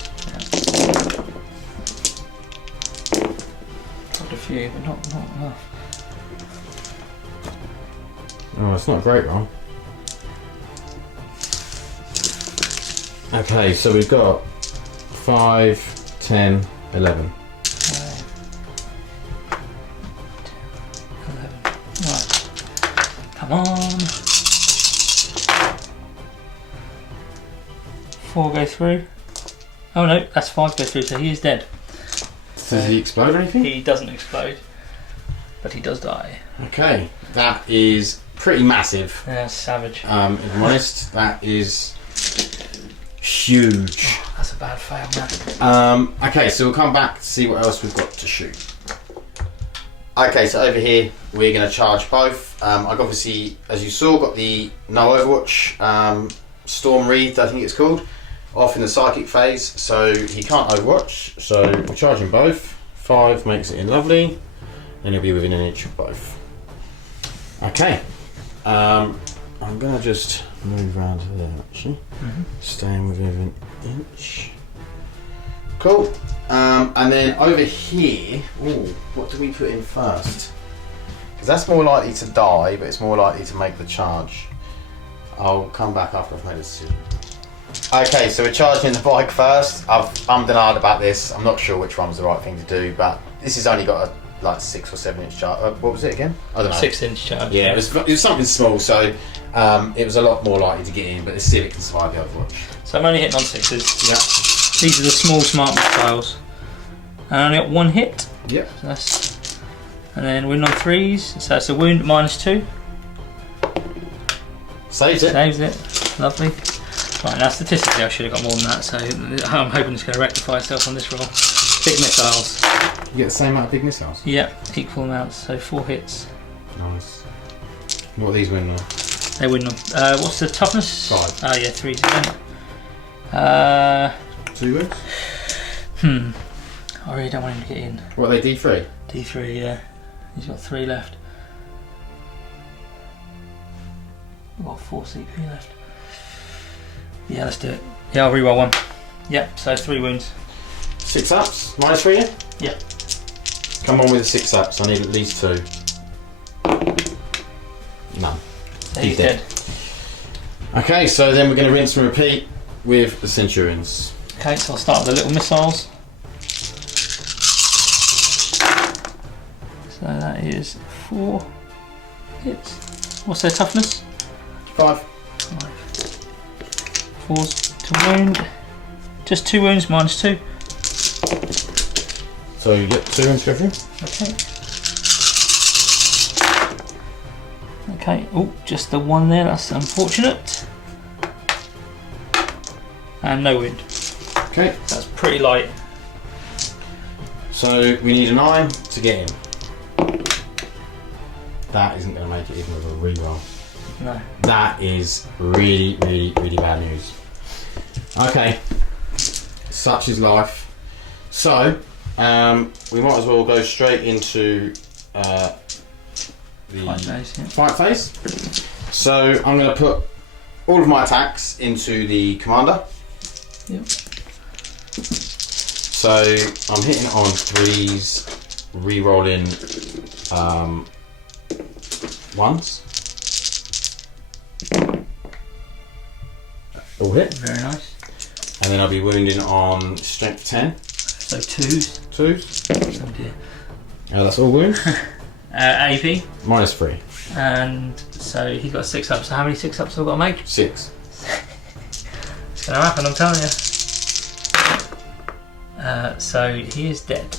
Got a few, but not enough. Oh, it's not a great roll. Okay, so we've got 5, 10, 11. 5, 10, 11. Right. Come on. 4 go through. Oh no, that's 5 go through, so he is dead. So does he explode or anything? He doesn't explode, but he does die. Okay, that is pretty massive. Yeah, savage. If I'm honest, that is huge. Oh, that's a bad fail, man. Okay, so we'll come back to see what else we've got to shoot. Okay, so over here we're going to charge both. I've obviously, as you saw, got the no Overwatch Storm Reed, I think it's called, off in the psychic phase, so he can't Overwatch. So we're charging both. 5 makes it in lovely, and he'll be within an inch of both. Okay, I'm going to just move around to there actually. Staying within an inch. Cool. And then over here, ooh, what do we put in first? Because that's more likely to die, but it's more likely to make the charge. I'll come back after I've made a decision. Okay, so we're charging the bike first. I've ummed and ahed about this. I'm not sure which one's the right thing to do, but this has only got a like 6 or 7 inch charge. What was it again? I don't know. 6 inch charge. Yeah, it was something small, so it was a lot more likely to get in, but the Civic can survive the Overwatch. So I'm only hitting on 6s. Yeah. These are the small smart missiles. And I only got 1 hit. Yep. So that's, and then wound on 3s. So it's a wound -2. Saves it. Saves it. Lovely. Right, now statistically I should have got more than that, so I'm hoping it's going to rectify itself on this roll. Big missiles. You get the same amount of big missiles? Yep, equal amounts, so 4 hits. Nice. What are these winning on? They win on. What's the toughness? 5. Oh yeah, 3s again. 2 wounds? I really don't want him to get in. What are they, D3? D3, yeah. He's got 3 left. I've got 4 CP left. Yeah, let's do it. Yeah, I'll reroll 1. Yep, so 3 wounds. 6 ups? -3, yeah? Yep. Come on with the 6 ups, I need at least 2. None. He's dead. Okay, so then we're going to rinse and repeat with the Centurions. Okay, so I'll start with the little missiles. So that is 4 hits. What's their toughness? 5. 4s to wound. Just 2 wounds, -2. So you get 2 wounds to go through? Okay. Okay, oh, just the 1 there, that's unfortunate. And no wound. Okay. That's pretty light. So we need a 9 to get in. That isn't going to make it even with a reroll. No. That is really, really, really bad news. Okay. such is life. So we might as well go straight into the fight phase. So I'm going to put all of my attacks into the commander. Yep. So I'm hitting on 3s, re-rolling 1s. All hit. Very nice. And then I'll be wounding on strength 10. So 2s. 2s. Oh dear. That's all wounds. AP. -3. And so he's got 6 ups. So how many 6 ups have I got to make? 6. It's going to happen, I'm telling you. So he is dead.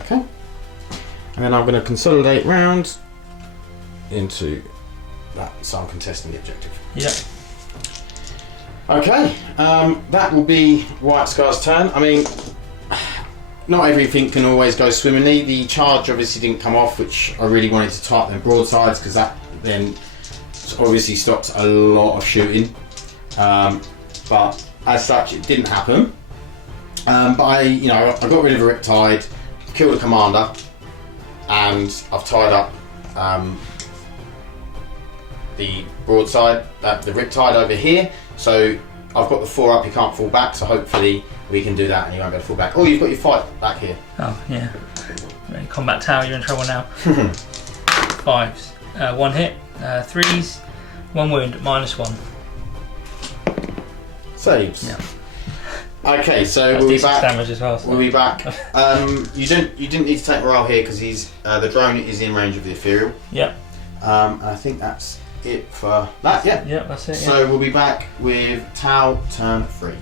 Okay. And then I'm going to consolidate rounds into that, so I'm contesting the objective. Yep. Okay, that will be White Scar's turn. I mean, not everything can always go swimmingly. The charge obviously didn't come off, which I really wanted to type them broadsides, because that then obviously stops a lot of shooting. But as such, it didn't happen. But I got rid of a Riptide, killed a commander, and I've tied up the broadside, the Riptide over here. So I've got the 4 up, he can't fall back, so hopefully we can do that and you won't be able to fall back. Oh, you've got your fight back here. Oh, yeah. Combat tower, you're in trouble now. 5s. 1 hit. 3s. 1 wound, -1. Saves. Yeah. Okay, so That's we'll be decent back. damage as well. So. We'll be back. You didn't need to take morale here because the drone is in range of the Ethereal. Yep. I think that's it for that. Yeah. Yep, that's it. So we'll be back with Tau turn 3.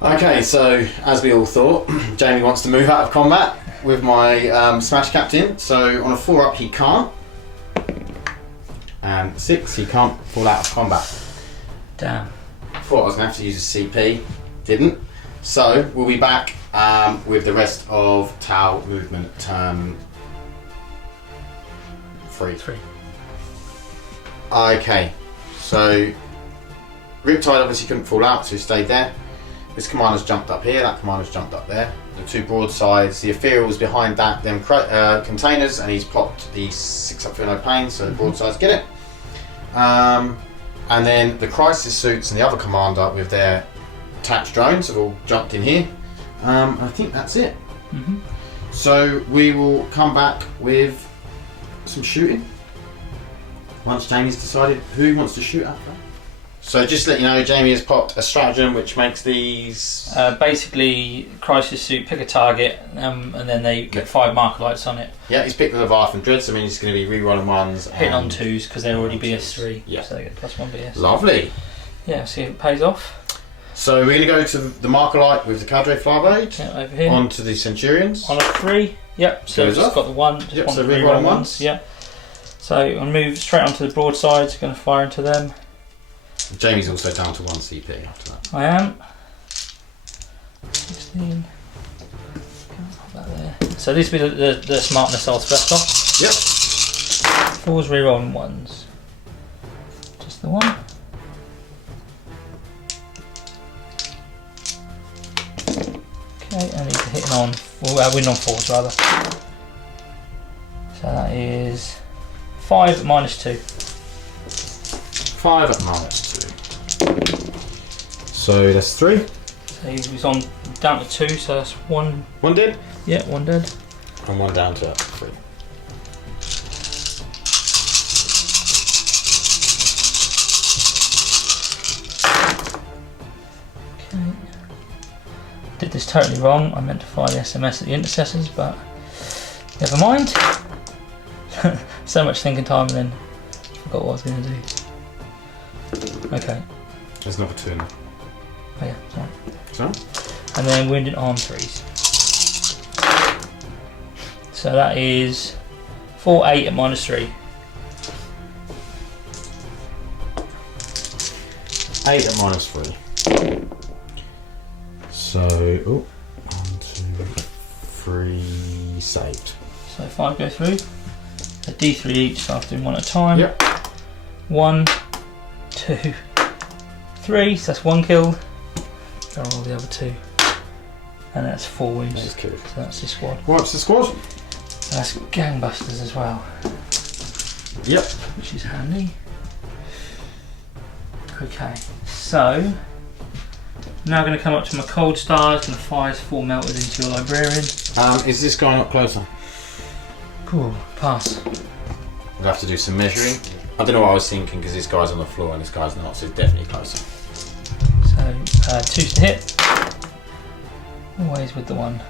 Okay, so as we all thought, Jamie wants to move out of combat with my Smash Captain. So on a 4 up he can't, and 6 he can't fall out of combat. Damn. Thought I was going to have to use a CP, didn't. So we'll be back with the rest of Tau movement turn 3. Okay, so Riptide obviously couldn't fall out, so he stayed there. This commander's jumped up here, that commander's jumped up there. The 2 broadsides, the Ethereal was behind them containers, and he's popped the 6 up for no pain, so the broadsides get it. And then the crisis suits and the other commander with their attached drones have all jumped in here. I think that's it. Mm-hmm. So we will come back with some shooting once Jamie's decided who he wants to shoot at. So just to let you know, Jamie has popped a stratagem which makes these... basically, crisis suit, pick a target, and then they get 5 Markerlights on it. Yeah, he's picked the Leviathan Dread, so I mean he's going to be re-rolling 1s. Hitting on 2s because they're already BS3. Yeah. So they get +1 BS. Lovely. Yeah, see if it pays off. So we're going to go to the Markerlight with the Cadre Flyblade. Yeah, over here. Onto the Centurions. On a 3. Yep, so it's got the 1. Just yep, one so re-roll re-roll 1s. Yeah. So I'll move straight onto the broadsides, going to fire into them. Jamie's also down to 1 CP after that. I am. 16. Put that there. So these will be the smartness I'll specify. Yep. 4s re-rolling 1s. Just the 1. Okay, and he's hitting on, win on 4s rather. So that is 5 at -2. 5 at -2. So that's 3. So he was on down to 2, so that's 1. 1 dead. Yeah, 1 dead. And 1 down to 3. Okay. Did this totally wrong. I meant to fire the SMS at the intercessors, but never mind. So much thinking time and then forgot what I was going to do. Okay. There's another 2 in there. Oh yeah, sorry. Sorry? And then wounded arm 3s. So that is 4, 8 at -3. 8 at -3. So, 1, 2, 3 saved. So 5 go through. A D3 each, so I'll do 1 at a time. Yep. 1, 2, 3, so that's 1 kill. Go roll the other 2. And that's 4 wounds. That's cool. So that's the squad. What's the squad? So that's gangbusters as well. Yep. Which is handy. Okay, so now going to come up to my Coldstar. It's going to fire 4 melters into your librarian. Is this guy not closer? Cool. Pass. We'll have to do some measuring. I don't know what I was thinking because this guy's on the floor and this guy's not, so it's definitely closer. So 2's to hit. Always with the 1.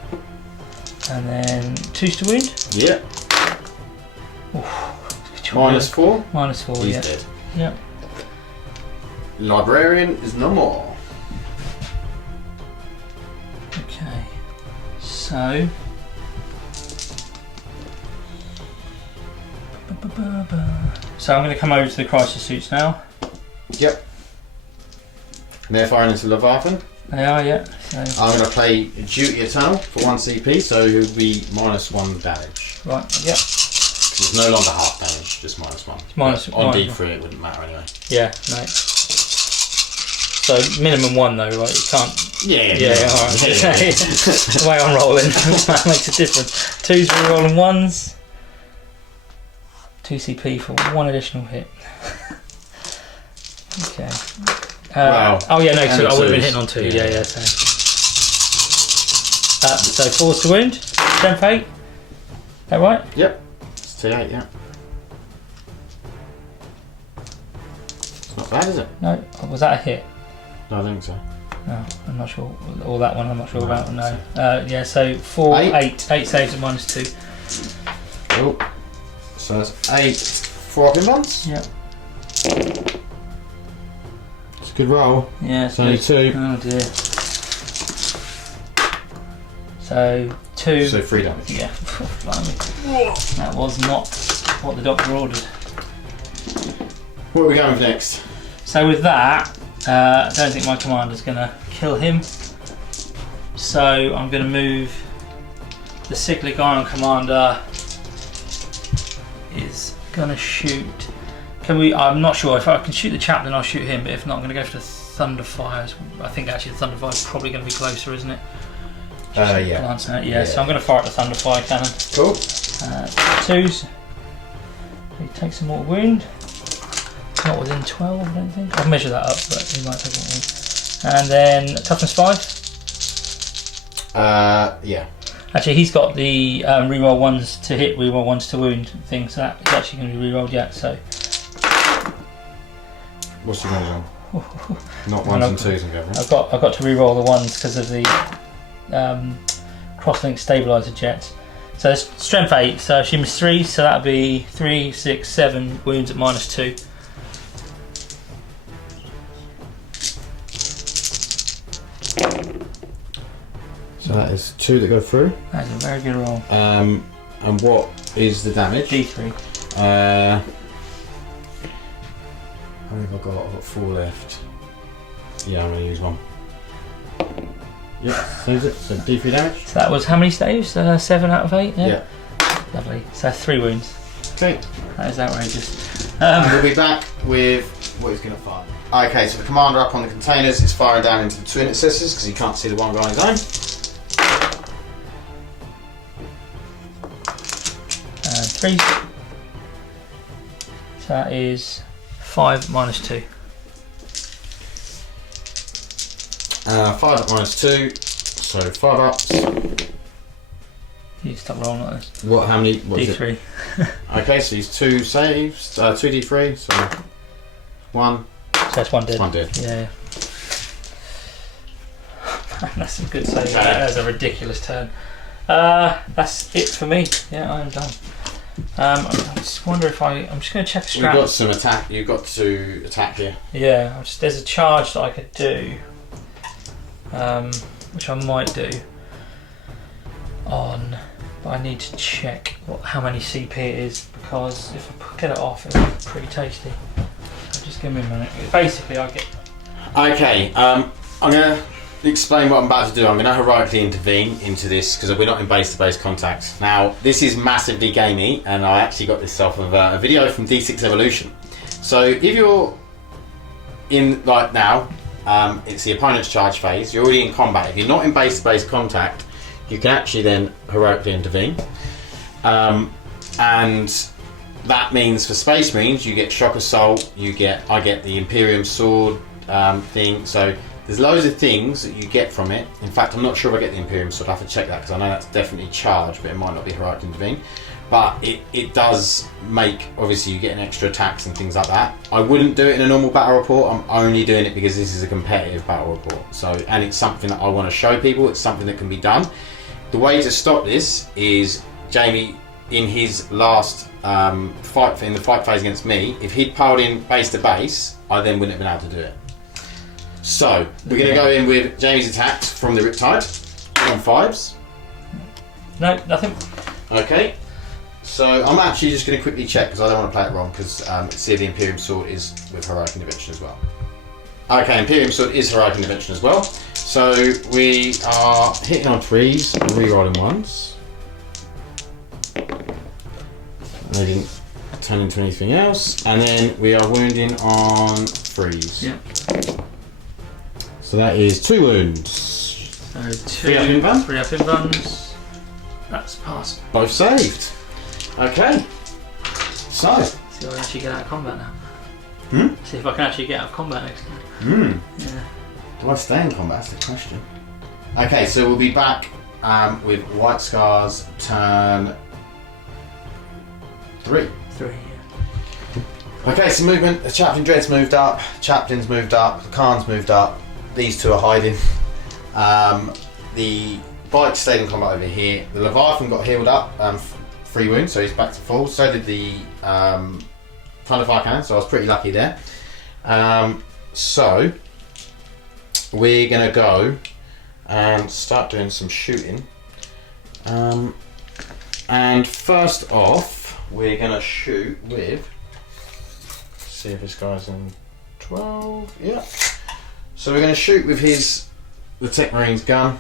And then 2's to wound. Yep. -4. -4. He's yeah. dead. Yep. Librarian is no more. Okay. So. So I'm going to come over to the crisis suits now. Yep. And they're firing into Leviathan. They are, yeah. So. I'm going to play Duty Eternal for 1 CP, so he'll be -1 damage. Right, yep. It's no longer half damage, just -1. Minus on one. D3 it wouldn't matter anyway. Yeah, no. So minimum 1 though, right? You can't. Yeah, alright. The way I'm rolling that makes a difference. 2's re-rolling 1s. 2 CP for 1 additional hit. Okay. Wow. Oh yeah, no, so I would have been 2s. hitting on 2. Yeah. So 4's to wound. Strength 8. Is that right? Yep. It's T8, yeah. It's not bad, is it? No. Was that a hit? No, I think so. No, I'm not sure. Or that one, I'm not sure No, about. I No. think Yeah, so 4, 8. 8 saves at -2. Oh. So that's 8 4 up in ones. Yep. It's a good roll. Yeah, It's only 2. Oh dear. So 2. So 3 damage. Yeah. Blimey. That was not what the doctor ordered. What are we going for next? So with that, I don't think my commander's going to kill him. So I'm going to move the cyclic iron commander. Is going to shoot. Can we? I'm not sure if I can shoot the chaplain. I'll shoot him. But if not, I'm going to go for the Thunderfires. I think actually the Thunderfire is probably going to be closer, isn't it? Yeah. Glancing at it, yeah. So I'm going to fire at the Thunderfire cannon. Cool. 2s. He takes a mortal wound. Not within 12, I don't think. I'll measure that up, but he might take a mortal wound. And then toughness 5. Yeah. Actually, he's got the reroll 1s to hit, reroll 1s to wound thing, so that is actually going to be rerolled yet. So. What's the range on? Not 1s and 2s and go for it. I've got to reroll the 1s because of the crosslink stabilizer jets. So it's strength 8, so I assume it's 3, so that'll be 3, 6, 7 wounds at -2. So that is 2 that go through. That's a very good roll. And what is the damage? D3. How many have I got? I've got 4 left. Yeah, I'm going to use 1. Yep, saves it. So D3 damage. So that was how many saves? 7 out of 8? Yeah. Lovely. So 3 wounds. Okay. That is outrageous. We'll be back with what he's going to fire. Okay, so the commander up on the containers is firing down into the 2 intercessors because he can't see the one guy on his own. 3. So that is 5 -2. 5 up -2, so 5 ups. You stop rolling like this. What? How many? What is it? D3. Okay, so he's 2 saves, 2 D3, so 1. So that's 1 dead. 1 dead. Yeah. That's a good save. Okay. That's a ridiculous turn. That's it for me. Yeah, I am done. I just wonder if I'm just going to check the You've strat. got some attack. You've got to attack here. Yeah, there's a charge that I could do, which I might do on, but I need to check how many CP it is because if I get it off, it'll be pretty tasty. So just give me a minute. Basically, I get. Okay, I'm going to explain what I'm about to do. I'm going to heroically intervene into this because we're not in base-to-base contact. Now, this is massively gamey, and I actually got this off of a video from D6 Evolution. So if you're in, like now, it's the opponent's charge phase. You're already in combat. If you're not in base-to-base contact, you can actually then heroically intervene. And that means for Space Marines, you get Shock Assault. I get the Imperium Sword thing. So there's loads of things that you get from it. In fact, I'm not sure if I get the Imperium Sword. I have to check that because I know that's definitely charged, but it might not be heroic intervene. But it does make, obviously, you get an extra attacks and things like that. I wouldn't do it in a normal battle report. I'm only doing it because this is a competitive battle report. So, and it's something that I want to show people. It's something that can be done. The way to stop this is Jamie, in his last fight, in the fight phase against me, if he'd piled in base to base, I then wouldn't have been able to do it. So, we're going to go in with Jamie's attacks from the Riptide on 5s. No, nothing. Okay. So, I'm actually just going to quickly check because I don't want to play it wrong because see if the Imperium Sword is with Heroic Intervention as well. Okay, Imperium Sword is Heroic Intervention as well. So, we are hitting on 3s and re-rolling 1s. They didn't turn into anything else. And then we are wounding on 3s. Yeah. So that is 2 wounds. So 2, 3 up in bun. 3 up in buns. That's passed. Both saved. Okay. So. See if I can actually get out of combat now. Hmm? See if I can actually get out of combat next time. Hmm. Yeah. Do I stay in combat? That's the question. Okay, so we'll be back with White Scars turn 3. 3, yeah. Okay, so movement. The Chaplain Dread's moved up. Chaplain's moved up. The Khan's moved up. These two are hiding. The Bike stayed in combat over here. The Leviathan got healed up. 3 wounds, so he's back to full. So did the Thunderfire Cannon, so I was pretty lucky there. So we're going to go and start doing some shooting. And first off, we're going to shoot with, see if this guy's in 12, yeah. So we're going to shoot with the Tech Marines gun.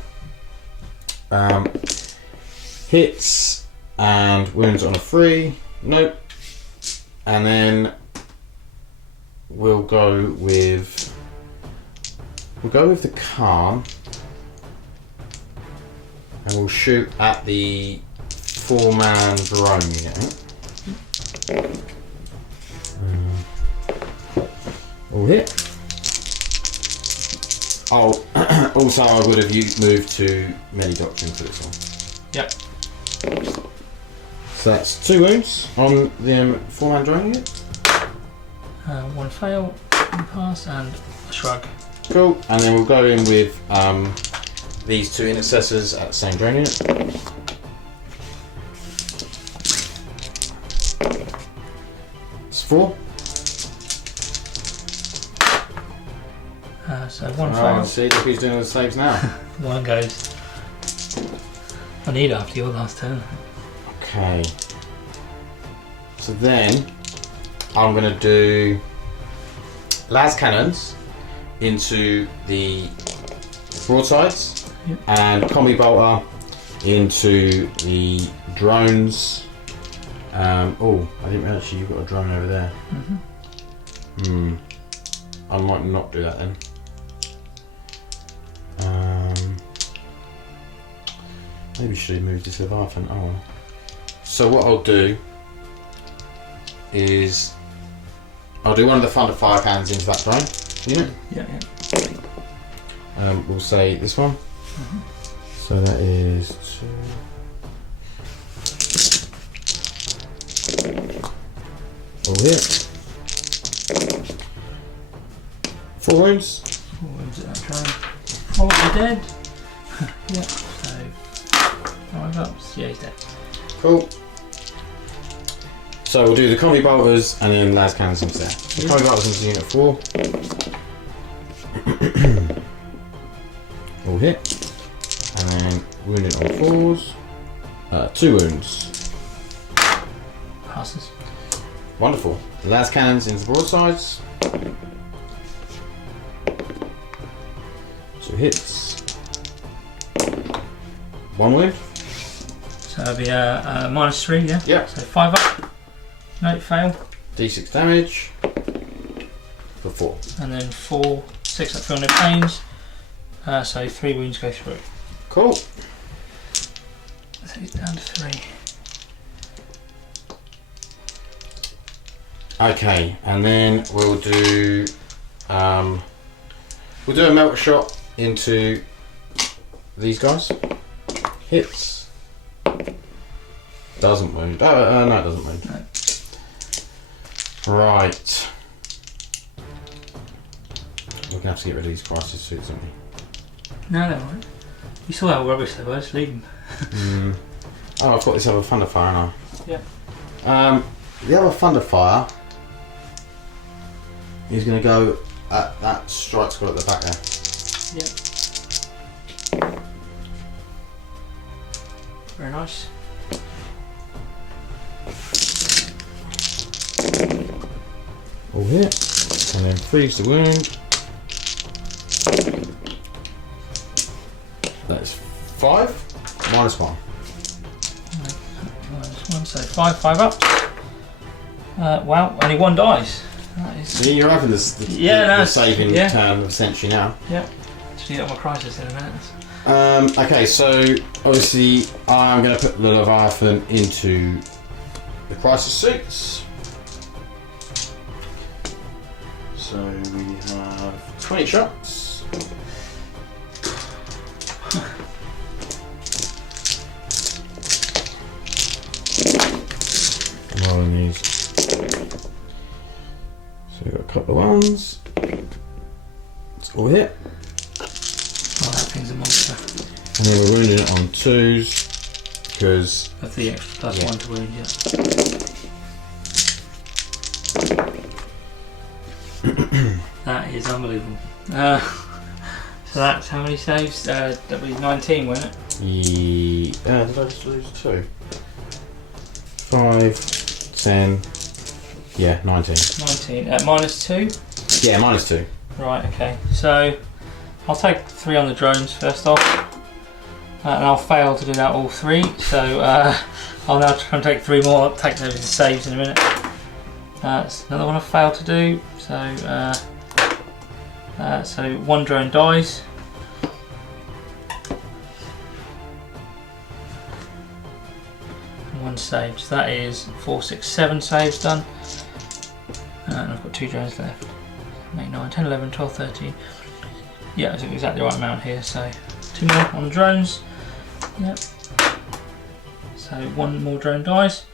Hits and wounds on a 3, nope. And then we'll go with the Khan. And we'll shoot at the 4-man drone unit. All hit. Oh, also I would have moved to Melee Doctrine for this one. Yep. So that's 2 wounds on the 4-man drone unit. 1 fail, 1 pass, and a shrug. Cool. And then we'll go in with these 2 intercessors at the same drone unit. It's 4. So 1 fail. See, look who's doing the saves now. 1 goes. I need it after your last turn. Okay. So then I'm going to do las cannons into the broadsides. Yep. And combi bolter into the drones. Oh, I didn't realise you've got a drone over there. I might not do that then. Maybe should have moved this Leviathan. Oh well. So what I'll do is I'll do one of the Thunderfire cannons into that drone unit. Yeah. We'll say this one. So that is 2. All hit. 4 wounds. 4 wounds at that drone. 4 are dead. Yep. So 5 ups. Yeah, he's dead. Cool. So we'll do the combi bolters and then las cannons into there. The combi bolters into unit 4. All hit. And then wounded on 4s. 2 wounds. Passes. Wonderful. The las cannons into the broadsides. 2 hits. 1 wound. So that'll be a -3, yeah? Yeah. So 5 up. No, fail. D6 damage. For 4. And then 4 6 up 300 pains. So 3 wounds go through. Cool. So he's down to 3. Okay, and then we'll do a melt shot into these guys. Hits. Doesn't wound. No, it doesn't wound. No. Right. We're gonna have to get rid of these crisis suits, aren't we? No, they won't. You saw how rubbish they were, just leave them. Oh, I've got this other Thunderfire, haven't Yeah. I? The other Thunderfire is going to go at that strike squad at the back there. Yeah. Very nice. All hit, and then freeze the wound. That's 5, -1. -1, so 5 up. Wow, only 1 dies. That is... See, you're having the saving turn essentially now. Yeah. Just need up my crisis in a minute. Okay, so obviously I'm going to put the Leviathan into the crisis suits. So we have 20 shots. Rolling these. So we've got a couple of ones. It's all hit. Oh, that thing's a monster. And then we're wounding it on 2s because Of the extra +1 to wound, yeah. That is unbelievable. So that's how many saves? That'll be 19, won't it? did I just lose 2? 5, 10, yeah, 19. 19. -2? Yeah, -2. Right, okay. So I'll take 3 on the drones first off. And I'll fail to do that all 3. So I'll now try and take 3 more. I'll take those as saves in a minute. That's another one I failed to do. So 1 drone dies. And 1 saved. So that is 4, 6, 7 saves done. And I've got 2 drones left. 8, 9, 10, 11, 12, 13. Yeah, that's exactly the right amount here. So 2 more on the drones. Yep. So 1 more drone dies.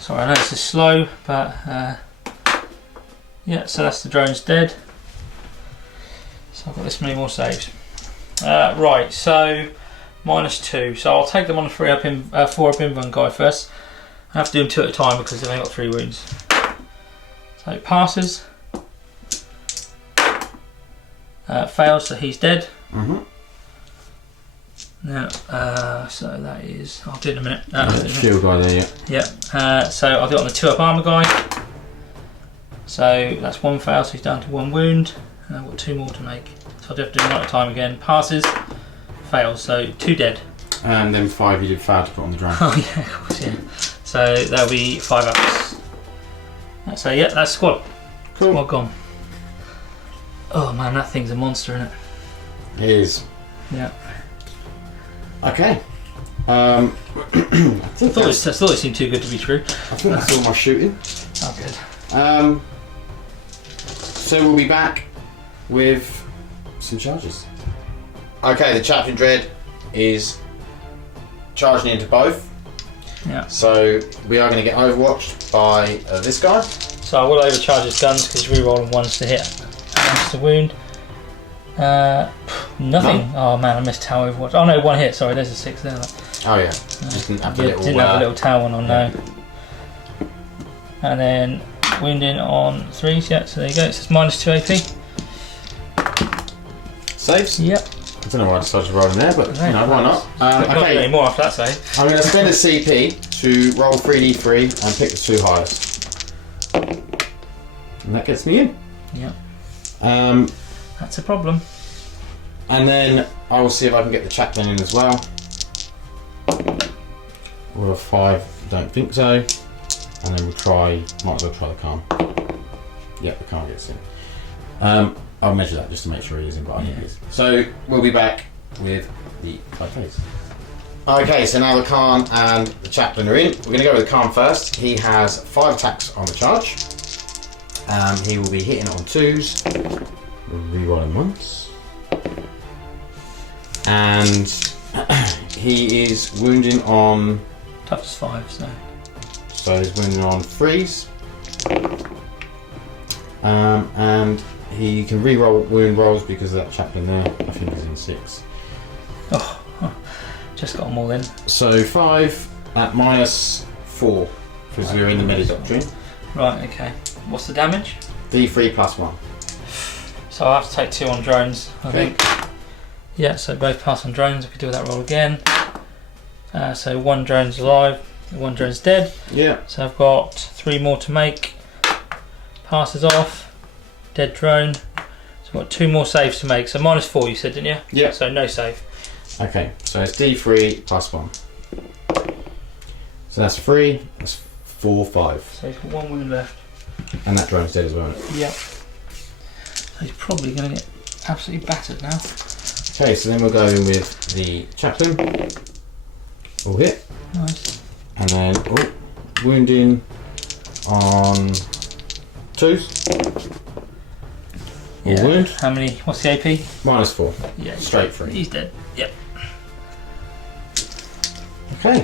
Sorry, I know this is slow, but yeah, so that's the drones dead. So I've got this many more saves. Right, so -2. So I'll take them on a 4 up invuln guy first. I have to do them 2 at a time because they've only got 3 wounds. So it passes. Fails, so he's dead. Now, so that is. I'll do it in a minute. Shield guy there, yeah. Yeah. So I'll do it on the 2 up armor guy. So that's 1 fail, so he's down to 1 wound. And I've got 2 more to make. So I'll have to do them 1 at a time again. Passes. Fails, so 2 dead. And then 5 you did fail to put on the drone. Oh yeah, of course, yeah. So that'll be 5 ups. So yeah, that's squad. Cool. Squad gone. Oh man, that thing's a monster, isn't it? It is. Yeah. Okay. I thought it seemed too good to be true. I think that's all my shooting. Oh, good. So we'll be back with some charges. Okay, the Chaplain Dread is charging into both. Yeah. So we are going to get overwatched by this guy. So I will overcharge his guns because he's re-rolling 1s to hit, 1s to wound. Nothing. No? Oh man, I missed Tower Overwatch. Oh no, 1 hit. Sorry, there's a 6 there. Oh yeah. Just didn't have the little. Didn't have a little Tower one on, yeah. no. And then wounding on 3s. Yeah. So there you go. It says -2 AP. Saves. Yep. I don't know why I decided to roll in there, but you know, why not? Not Okay. any more after that save. I'm going to spend a CP to roll 3d3 and pick the 2 highest. And that gets me in. Yeah. That's a problem. And then I will see if I can get the Chaplain in as well. Or a 5, don't think so. And then might as well try the calm. Yeah, the calm gets in. I'll measure that just to make sure he is in, but I think he is. So we'll be back with the 5Ks. Okay, so now the Khan and the Chaplain are in. We're going to go with the Khan first. He has 5 attacks on the charge. He will be hitting on 2s. Rerolling once. And he is wounding on... Tough's 5, so... So he's wounding on 3s. And he can re-roll wound rolls because of that Chaplain there. I think he's in 6. Oh. Just got them all in. So 5 at -4 because we're in the Medi Doctrine. Right, okay. What's the damage? D3 +1. So I have to take 2 on drones, I think. Yeah, so both pass on drones. We could do that roll again. So 1 drone's alive, 1 drone's dead. Yeah. So I've got 3 more to make. Passes off. Dead drone. So I've got 2 more saves to make. So -4 you said, didn't you? Yeah. So no save. Okay, so it's D3 +1. So that's 3, that's 4, 5. So he's got 1 wound left. And that drone's dead as well. Yep. So he's probably going to get absolutely battered now. Okay, so then we'll go in with the Chaplain. All hit. Nice. And then wounding on 2s. All wound. How many? What's the AP? -4. Yeah. Straight 3. He's dead. Yep. Okay.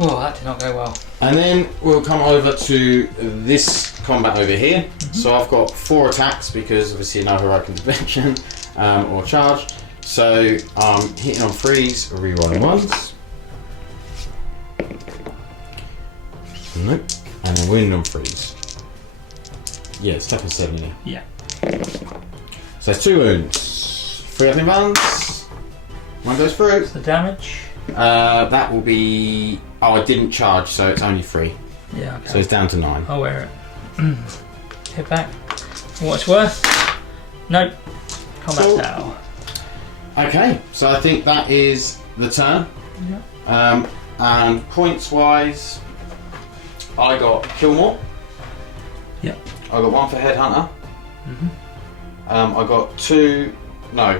Oh, that did not go well. And then we'll come over to this combat over here. So I've got 4 attacks because obviously no heroic intervention or charge. So I'm hitting on 3s, rerolling 1s. Nope. And then wounding on 3s. Yeah, it's tough as 7, isn't it? Yeah. So it's 2 wounds. 3 opening runs. 1 goes through. What's the damage? That will be... Oh, I didn't charge, so it's only 3. Yeah, okay. So it's down to 9. I'll wear it. Hit back. For what it's worth. Nope. Combat Cool. now. Okay, so I think that is the turn. Yeah. And points-wise, I got Killmore. Yep. I got 1 for Headhunter. I got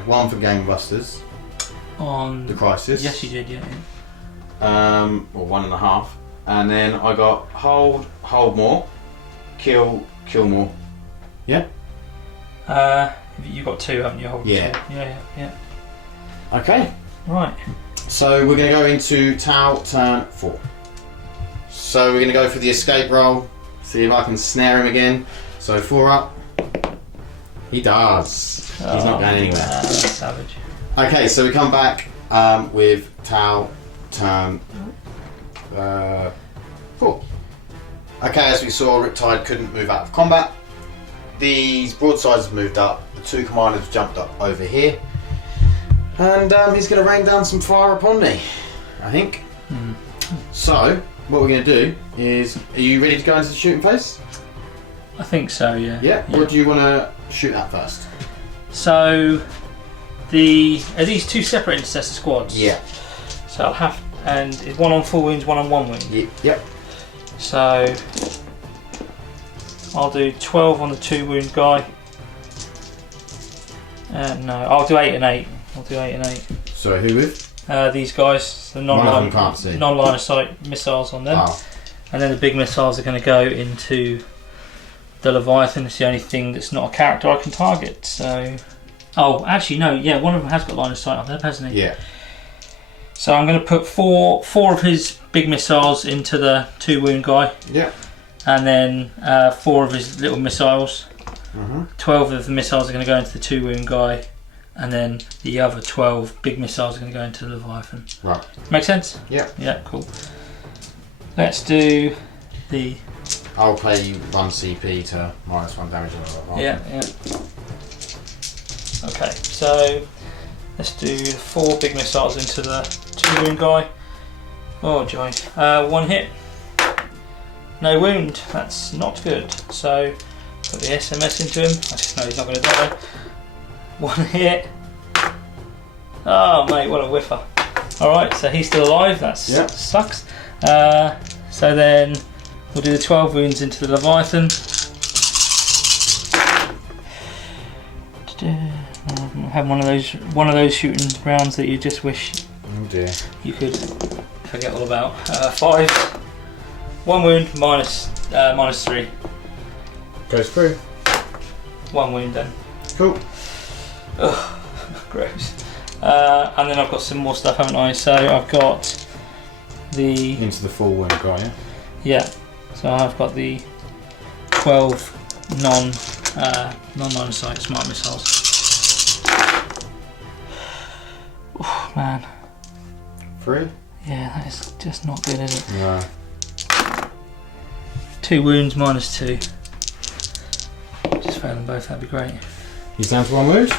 1 for Gangbusters. On The Crisis. Yes, you did. Yeah. Or 1.5. And then I got Hold more, Kill more. Yeah. You got 2, haven't you? Hold Yeah. 2. Yeah. Okay. Right. So we're going to go into Tau turn 4. So we're going to go for the escape roll. See if I can snare him again. So 4 up. He does. He's not going anywhere. That's savage. Okay, so we come back with Tau turn 4. Okay, as we saw, Riptide couldn't move out of combat. These broadsides have moved up. The 2 commanders jumped up over here. And he's going to rain down some fire upon me, I think. So, what we're going to do is... Are you ready to go into the shooting phase? I think so, yeah. Yeah? What do you want to shoot at first? So, are these 2 separate intercessor squads? Yeah. So I'll have... And is 1 on 4 wounds, 1 on 1 wound? Yep. So, I'll do 12 on the 2 wound guy. No, I'll do 8 and 8. Sorry, who with? These guys, the non-line of sight missiles on them. Oh. And then the big missiles are going to go into the Leviathan. It's the only thing that's not a character I can target. So, oh, actually no, yeah, one of them has got line of sight on them, hasn't he? Yeah. So I'm going to put four of his big missiles into the 2 wound guy. Yeah. And then 4 of his little missiles. 12 of the missiles are going to go into the 2 wound guy. And then the other 12 big missiles are going to go into the Leviathan. Right. Make sense? Yeah. Yeah, cool. Let's do the... I'll pay you 1 CP to -1 damage on the Yeah. Okay, so let's do 4 big missiles into the 2 wound guy. Oh joy. 1 hit. No wound. That's not good. So put the SMS into him. I just know he's not going to die. 1 hit. Oh mate, what a whiffer. Alright, so he's still alive. That sucks. So then We'll do the 12 wounds into the Leviathan. Have one of those shooting rounds that you just wish you could forget all about. 5. 1 wound minus 3. Goes through. 1 wound then. Cool. Ugh, gross. And then I've got some more stuff, haven't I? So I've got the into the full wound guy. Yeah. Yeah. So I've got the 12 non-line of sight smart missiles. Oh man. 3? Yeah, that is just not good, is it? No. 2 wounds minus 2. Just fail them both, that'd be great. He's down to 1 wound.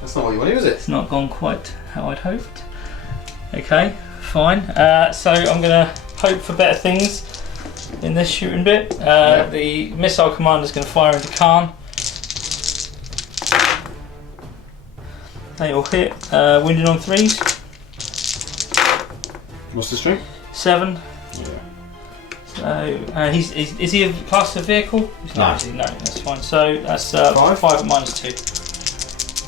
That's not what you wanted, was it? It's not gone quite how I'd hoped. Okay, fine. So I'm going to hope for better things in this shooting bit. The missile commander's going to fire into Khan. They all hit. Wounded on 3s. What's the strength? 7. Yeah. So is he a class of vehicle? No. No, that's fine. So that's 5 at minus 2.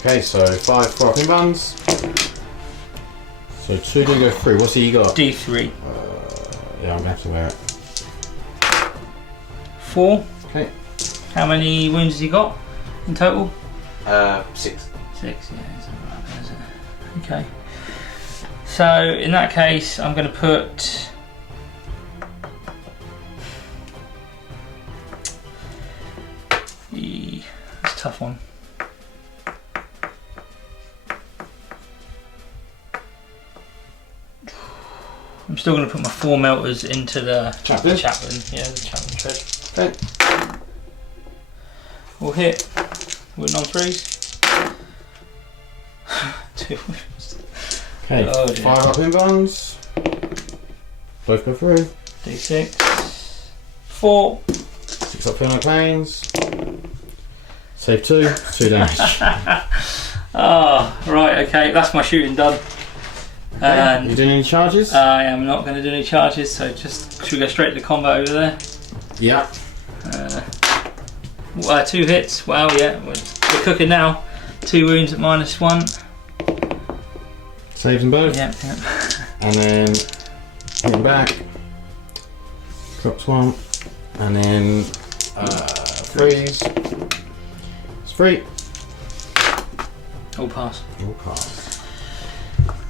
Okay, so 5 for buns. So 2 do go through. What's he got? D3. Yeah, I'm gonna have to wear it. 4. Okay. How many wounds has he got in total? 6. 6. Yeah, it's not right there, is it? Okay. So in that case, I'm going to put. That's a tough one. I'm still going to put my 4 melters into the Chaplain? Yeah, the chaplain tread. Okay. We'll hit. Wooden on 3s. 2 wounds. Okay, Oh, dear. 5 up in buns. Both go through. D6. 4. 6 up in on planes. Save 2. 2 damage. Ah, right, okay, that's my shooting done. And you doing any charges? I am not going to do any charges, so should we go straight to combat over there? Yeah. 2 hits, wow, yeah, we're cooking now. 2 wounds at minus 1. Saves them both. Yeah. And then hit him back. Drops 1. And then 3s. It's 3. All pass. All pass.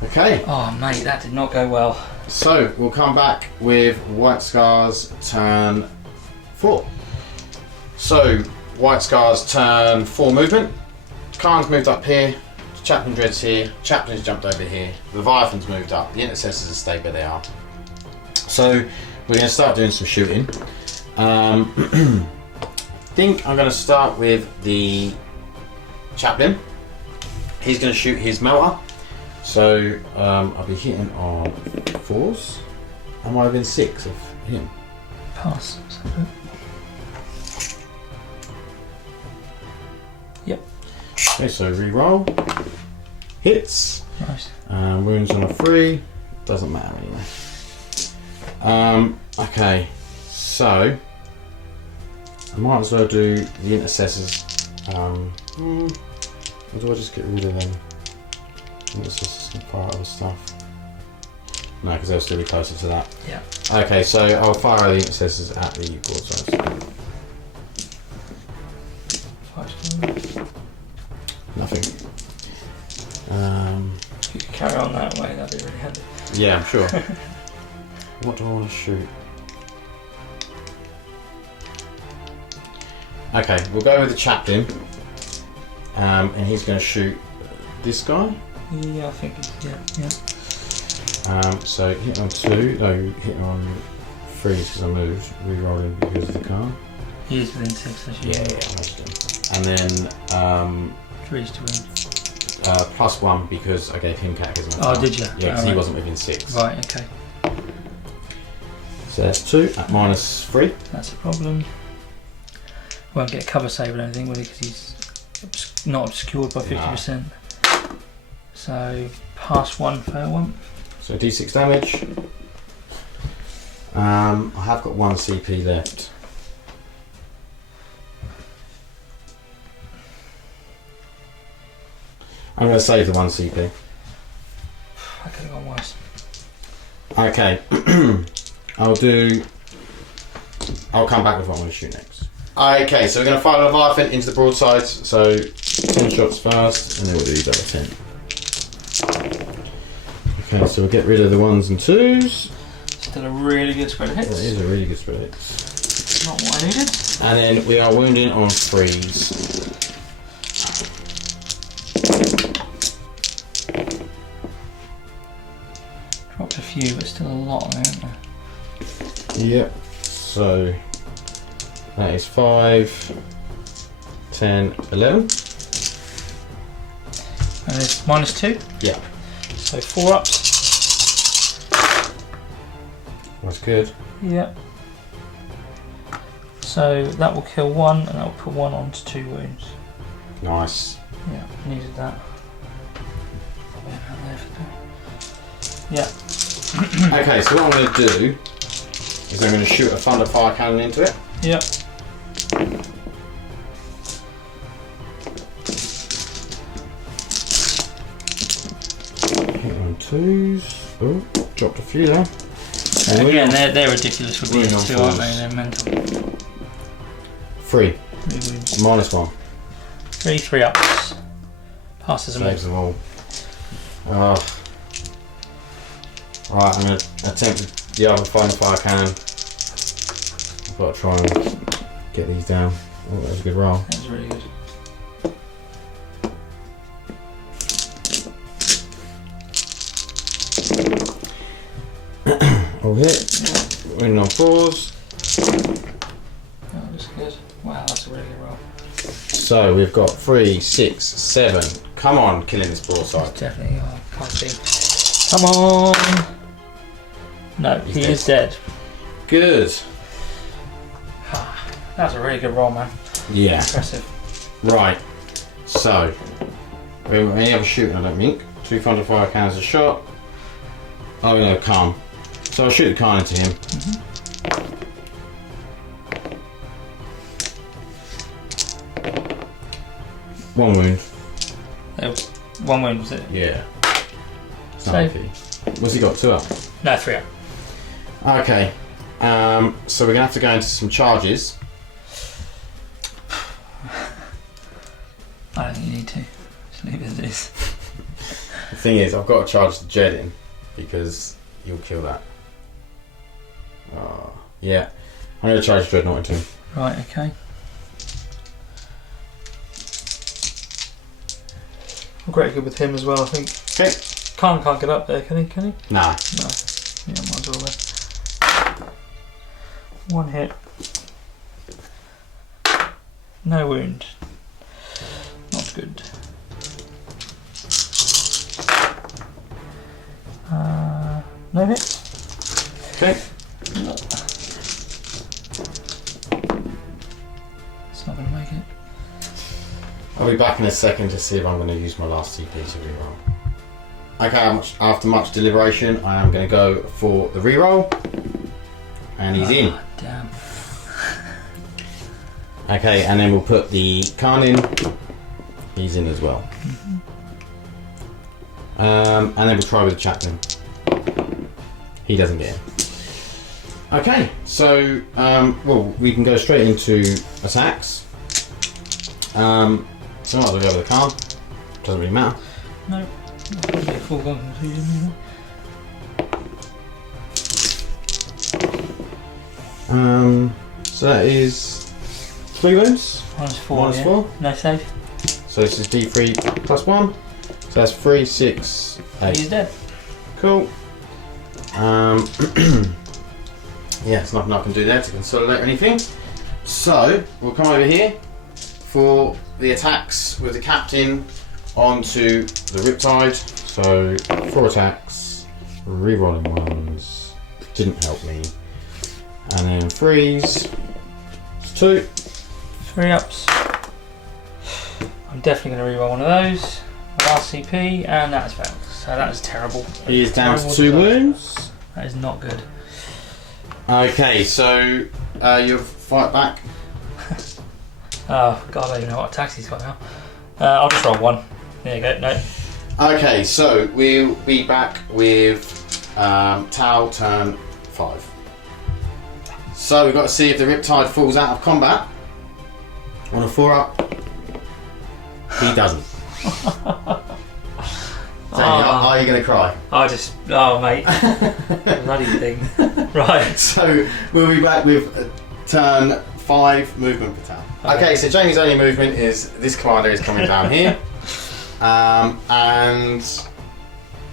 Okay. Oh, mate, that did not go well. So we'll come back with White Scars turn 4. So White Scars turn 4 movement. Khan's moved up here. Chaplain Dread's here. Chaplain's jumped over here. Leviathan's moved up. The Intercessors have stayed where they are. So we're going to start doing some shooting. I think I'm going to start with the Chaplain. He's going to shoot his melter. So I'll be hitting on 4s. Am I within 6 of him? Pass. Yep. Okay, so re-roll. Hits. Nice. Wounds on a 3. Doesn't matter anyway. Okay, so I might as well do the Intercessors. Or do I just get rid of them? Intercessors can fire other stuff. No, because they'll still be closer to that. Yeah. Okay, so I'll fire the Intercessors at the broadsides. Nothing. If you could carry on that way, that'd be really handy. Yeah, I'm sure. What do I want to shoot? Okay, we'll go with the Chaplain. And he's going to shoot this guy. Yeah, I think. Yeah. So hit on 2. No, hit on 3 because I moved. Re-rolling because of the car. He is within 6, as you Yeah, most of them. And then 3's to win. +1 because I gave him catechism. Oh, did you? Yeah, because he wasn't within 6. Right, okay. So that's 2 at -3. That's a problem. Won't get a cover save or anything, will he? Because he's not obscured by 50%. No. So, pass 1, fail 1. So D6 damage. I have got 1 CP left. I'm going to save the 1 CP. I could have gone worse. Okay. I'll come back with what I'm going to shoot next. Okay, so we're going to fire a Leviathan into the broadsides. So 10 shots first, and then we'll do the other 10. Okay, so we'll get rid of the 1s and 2s. Still a really good spread of hits. That is a really good spread of hits. Not what I needed. And then we are wounding on 3s. Dropped a few, but still a lot there, isn't there? Yep. So that is 5, 10, 11. And it's -2. Yeah. So 4 ups. That's good. Yep. So that will kill 1, and that will put 1 onto 2 wounds. Nice. Yeah, needed that. Yeah. Okay, so what I'm going to do is I'm going to shoot a thunder fire cannon into it. Yep. Hit on 2s. Oh, dropped a few there. Again, they're ridiculous with these two, aren't they? They're mental. 3. -1. 3 ups. Passes them all. Saves them all. Oh. Right, I'm going to attempt the other thunder fire cannon. I've got to try and get these down. Oh, that was a good roll. That was really good. All hit. Winning on 4s. That was good. Wow, that's a really good roll. So we've got 3, 6, 7. Come on, killing this broadside. Definitely. Oh, can't see. Come on. No, he is dead. Good. That's a really good roll, man. Yeah. Impressive. Right. So we haven't got any other shooting, I don't think. 2 thunder fire cannons a shot. Oh no, Khan. So I'll shoot the Khan into him. Mm-hmm. 1 wound. 1 wound, was it? Yeah. Save. What's he got? 2 up? No, 3 up. Okay. So we're gonna have to go into some charges. I don't think you need to. Just leave it as it is. The thing is, I've got to charge the Jed in because you'll kill that. Yeah. I'm gonna charge Dreadnought into him. Right, okay. I'm pretty good with him as well, I think. Okay. Can't get up there, can he? Can he? Nah. No. Yeah, might as well then. 1 hit. No wound. Not good. No hits. Okay. It's not going to make it. I'll be back in a second to see if I'm going to use my last CP to reroll. Okay, after much deliberation, I am going to go for the reroll. And he's in. Damn. Okay, and then we'll put the Khan in. He's in as well. Mm-hmm. And then we'll try with the Chaplain. He doesn't get in. Okay, so well, we can go straight into attacks. So I might as well go with the Khan. Doesn't really matter. No. Probably a foregone conclusion, So that is 3 wounds. -4. Yeah. -4. No save. So this is D3 +1. So that's 3, 6, 8. He's dead. Cool. Yeah, there's nothing I can do there to consolidate or anything. So we'll come over here for the attacks with the captain onto the Riptide. So 4 attacks, re-rolling ones, didn't help me. And then 3s, 2. 3 ups. I'm definitely going to reroll one of those. Last CP, and that's failed. So that is terrible. He is down to Terrible 2 design. wounds. That is not good. Okay, so you'll fight back. Oh god, I don't even know what attacks he's got now. I'll just roll 1. There you go. No. Okay, so we'll be back with Tau turn 5. So we've got to see if the Riptide falls out of combat on a 4-up. He doesn't. Are you going to cry? Oh mate, bloody thing. Right. So we'll be back with turn 5 movement for Tau. Okay, so Jamie's only movement is this commander is coming down here. And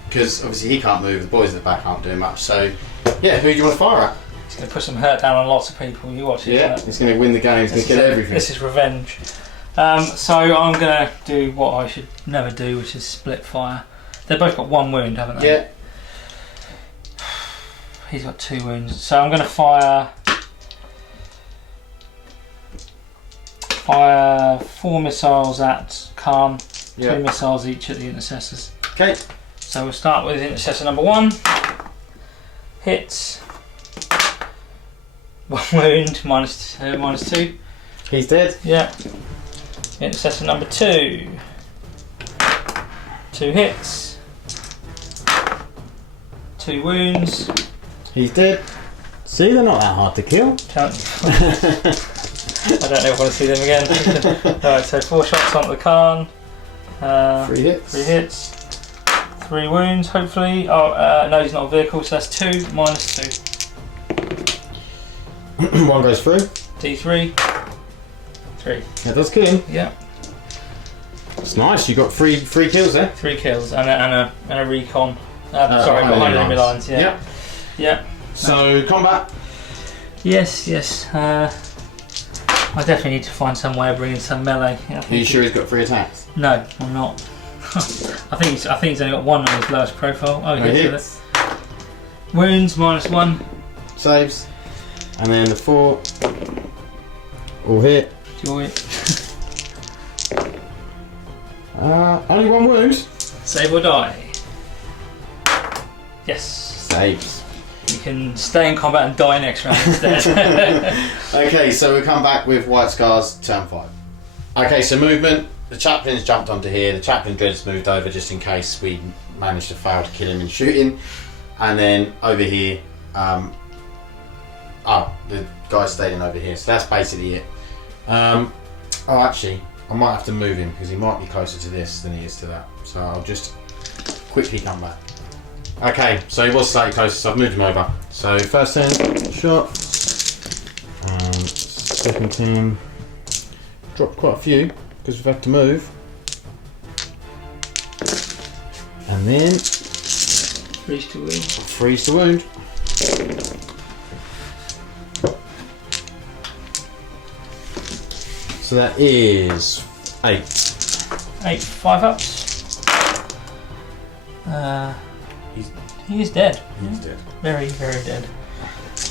because obviously he can't move, the boys at the back aren't doing much. So yeah, who do you want to fire at? He's going to put some hurt down on lots of people. You watch it. Yeah, he's going to win the game. He's going to get everything. This is revenge. So I'm going to do what I should never do, which is split fire. They've both got 1 wound, haven't they? Yeah. He's got 2 wounds. So I'm going to fire 4 missiles at Khan, 2 missiles each at the intercessors. Okay. So we'll start with intercessor number 1. Hits. 1 wound, minus 2. He's dead. Yeah. Intercessor number 2. 2 hits. 2 wounds. He's dead. See, they're not that hard to kill. I don't know if I want to see them again. Alright, so 4 shots onto the Khan. 3 hits. 3 hits. 3 wounds, hopefully. Oh, no, he's not a vehicle, so that's 2 minus 2. 1 goes through. D3. 3. That does kill him. Yeah. It's nice. You got 3 kills there. 3 kills and a recon. Sorry, behind enemy lines. Yeah. Yep. Yeah. So combat. Yes. I definitely need to find some way of bringing some melee. Are you sure he's got 3 attacks? No, I'm not. I think he's only got 1 on his lowest profile. Oh, he hits. Wounds minus 1. Saves. And then the 4 all hit. Joy. Only 1 wound. Save or die. Yes. Saves. You can stay in combat and die next round instead. Okay, so we come back with White Scars, turn 5. Okay, so movement. The chaplain's jumped onto here. The chaplain dread's moved over just in case we manage to fail to kill him in shooting. And then over here, the guy stayed in over here. So that's basically it. Actually, I might have to move him because he might be closer to this than he is to that. So I'll just quickly come back. Okay, so he was slightly closer, so I've moved him over. So first turn, shot. Second turn, dropped quite a few because we've had to move. And then Freeze to wound. Freeze to wound. So that is 8. 8 5-ups. He is dead. He's dead. Very, very dead.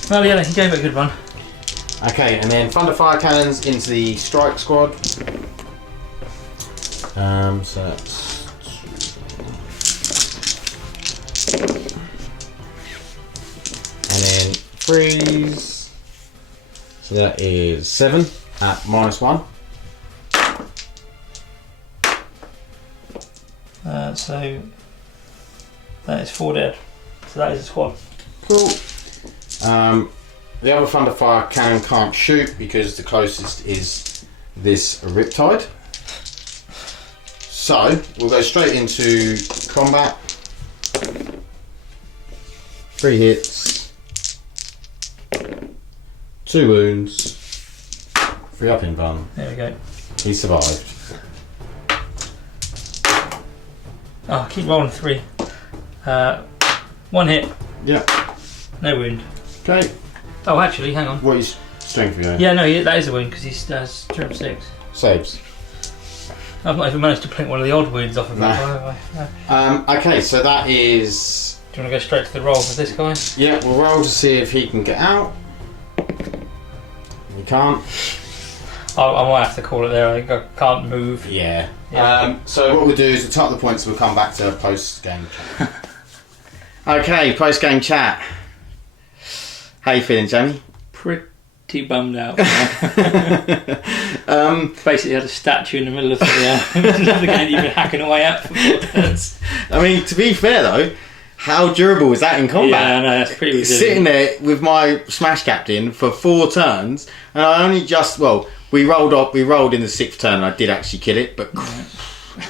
Well, yeah, he gave it a good run. Okay, and then Thunder Fire Cannons into the Strike Squad. So that's... And then Freeze. So that is 7 at -1. So that is 4 dead. So that is a squad. Cool. The other Thunder Fire Cannon can't shoot because the closest is this Riptide. So we'll go straight into combat. 3 hits, 2 wounds, 3 up in bun. There we go. He survived. Oh, I keep rolling 3. 1 hit. Yeah. No wound. Okay. Oh, actually, hang on. What is strength going? Yeah, no, that is a wound because he has strength 6. Saves. I've not even managed to print one of the odd wounds off of that, have I? No. Okay, so that is... Do you want to go straight to the roll for this guy? Yeah, we'll roll to see if he can get out. He can't. I might have to call it there. I think I can't move. Yeah. Yeah. So what we'll do is we'll top the points and we'll come back to post-game chat. Okay, post-game chat. How you feeling, Jamie? Pretty bummed out. Basically had a statue in the middle of the game you've been hacking away at for 4 turns. I mean, to be fair though, how durable is that in combat? Yeah, I know, that's pretty resilient. Sitting there with my Smash Captain for 4 turns, and I only just, we rolled in the 6th turn and I did actually kill it, but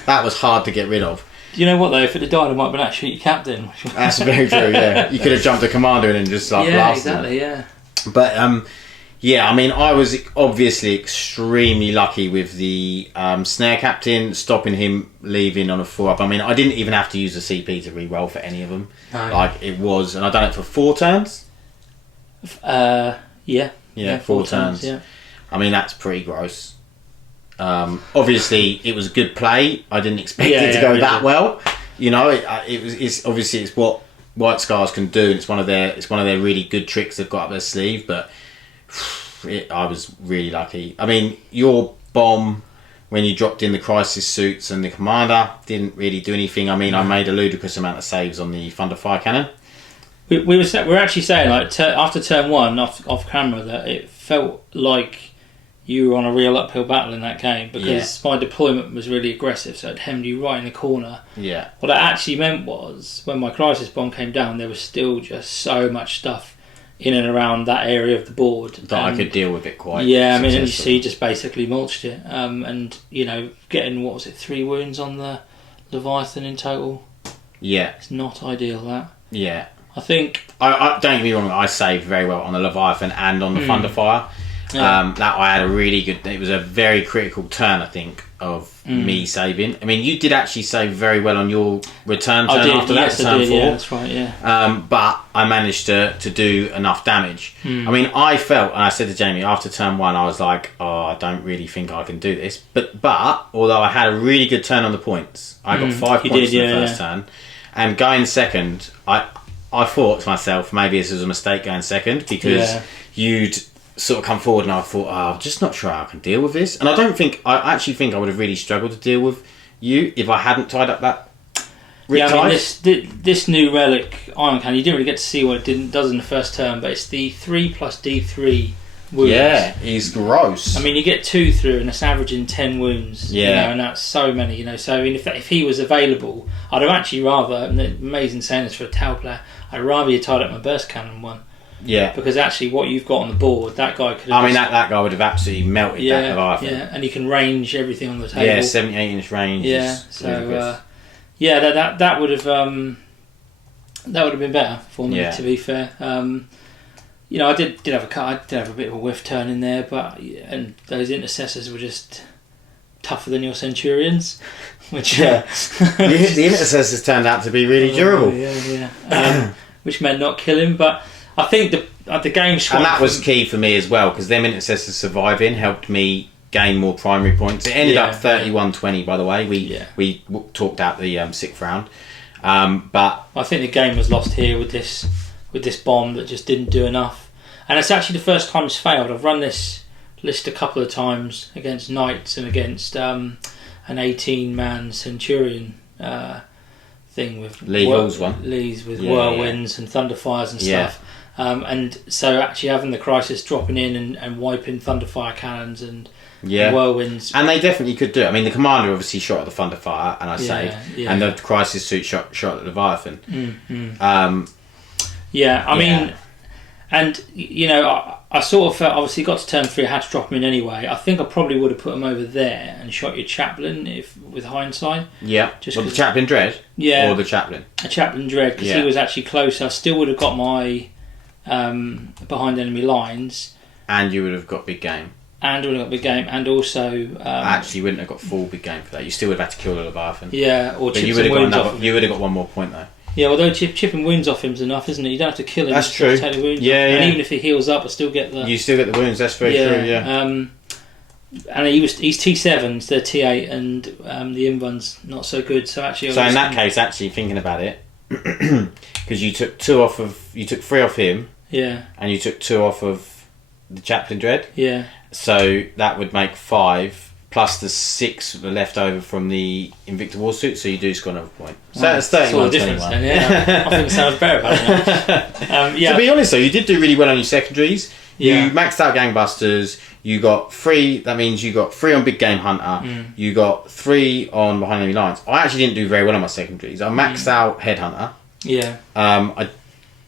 that was hard to get rid of. You know what though, if it had died I might have been actually your captain. That's very true, yeah. You could have jumped the commander in and just blasted exactly, him. But yeah, I mean, I was obviously extremely lucky with the Snare Captain, stopping him leaving on a 4-up. I mean, I didn't even have to use a CP to re-roll for any of them. No. Like, it was... And I've done it for 4 turns? Yeah, 4 turns. Yeah. I mean, that's pretty gross. Obviously, it was a good play. I didn't expect it to go that well. You know, it's obviously it's what White Scars can do. And it's one of their really good tricks they've got up their sleeve. But I was really lucky. I mean, your bomb when you dropped in the crisis suits and the commander didn't really do anything. I mean, I made a ludicrous amount of saves on the Thunder Fire Cannon. We were actually saying like after turn 1 off camera that it felt like you were on a real uphill battle in that game because my deployment was really aggressive, so it hemmed you right in the corner. Yeah. What that actually meant was when my crisis bomb came down, there was still just so much stuff in and around that area of the board that I could deal with it quite. Yeah, I mean, and you see, just basically mulched it, and you know, getting 3 wounds on the Leviathan in total. Yeah, it's not ideal. That. Yeah. I think I don't get me wrong. I saved very well on the Leviathan and on the Thunderfire. Yeah. That I had a really good. It was a very critical turn, I think, of me saving. I mean, you did actually save very well on your return turn after that turn 4. Yeah, that's right. Yeah. But I managed to do enough damage. I mean, I felt, and I said to Jamie after turn 1, I was like, "Oh, I don't really think I can do this." But although I had a really good turn on the points, I got 5 points in the first turn, and going second, I thought to myself, maybe this was a mistake going second because you'd sort of come forward and I thought, I'm just not sure how I can deal with this. And I actually think I would have really struggled to deal with you if I hadn't tied up that Riptide. Yeah, I mean, this new Relic Iron Cannon, you didn't really get to see what it does in the first turn, but it's the 3 plus D3 wounds. Yeah, it's gross. I mean, you get 2 through and it's averaging 10 wounds. Yeah. You know, and that's so many, you know. So, I mean, if he was available, I'd have actually rather, and it's amazing saying this for a Tau player, I'd rather you tied up my Burst Cannon one. Yeah. Because actually what you've got on the board, that guy could have... I mean, that guy would have absolutely melted that Leviathan. Yeah, and you can range everything on the table. Yeah, 78-inch range. Yeah, so... that would have been better for me, to be fair. You know, I did have a bit of a whiff turn in there, and those intercessors were just tougher than your Centurions, which the intercessors turned out to be really durable. Which meant not kill him, but I think the game swung. And that was key for me as well, because them intercessors surviving helped me gain more primary points. It ended up 31-20, by the way. We talked out the 6th round, but I think the game was lost here with this bomb that just didn't do enough. And it's actually the first time it's failed. I've run this list a couple of times against Knights and against an 18-man Centurion thing with Lee's with whirlwinds and thunderfires and stuff. And so actually having the crisis dropping in and wiping thunderfire cannons and whirlwinds, and they definitely could do it. I mean, the commander obviously shot at the thunderfire, and I saved, and the crisis suit shot at the Leviathan. I mean, and you know, I sort of felt, obviously got to turn 3, I had to drop him in anyway. I think I probably would have put him over there and shot your Chaplain with hindsight. Yeah, just the Chaplain Dread. Yeah, or the Chaplain. A Chaplain Dread, because he was actually closer. I still would have got my behind enemy lines, and you would have got big game. And also actually, you wouldn't have got full big game for that. You still would have had to kill the Leviathan. Yeah, or but you would have got one more point though. Yeah, although chipping wounds off him's enough, isn't it? You don't have to kill him. That's true. Take the wounds off. And even if he heals up, I still get the... You still get the wounds, that's very true, yeah. And he's T7s, they're T8, and the Invun's not so good, so actually... So in that case, actually, thinking about it, because you took 3 off him, and you took 2 off of the Chaplain Dread. Yeah. So that would make 5... plus the 6 that were left over from the Invicta Warsuit, so you do score another point. So Wow. that's 31, That's all the difference 21. then, yeah. I think it sounds better about it. Yeah. To be honest though, you did do really well on your secondaries. Yeah. You maxed out Gangbusters, you got 3, that means you got 3 on Big Game Hunter, you got 3 on Behind Enemy Lines. I actually didn't do very well on my secondaries. I maxed out Headhunter. Yeah. I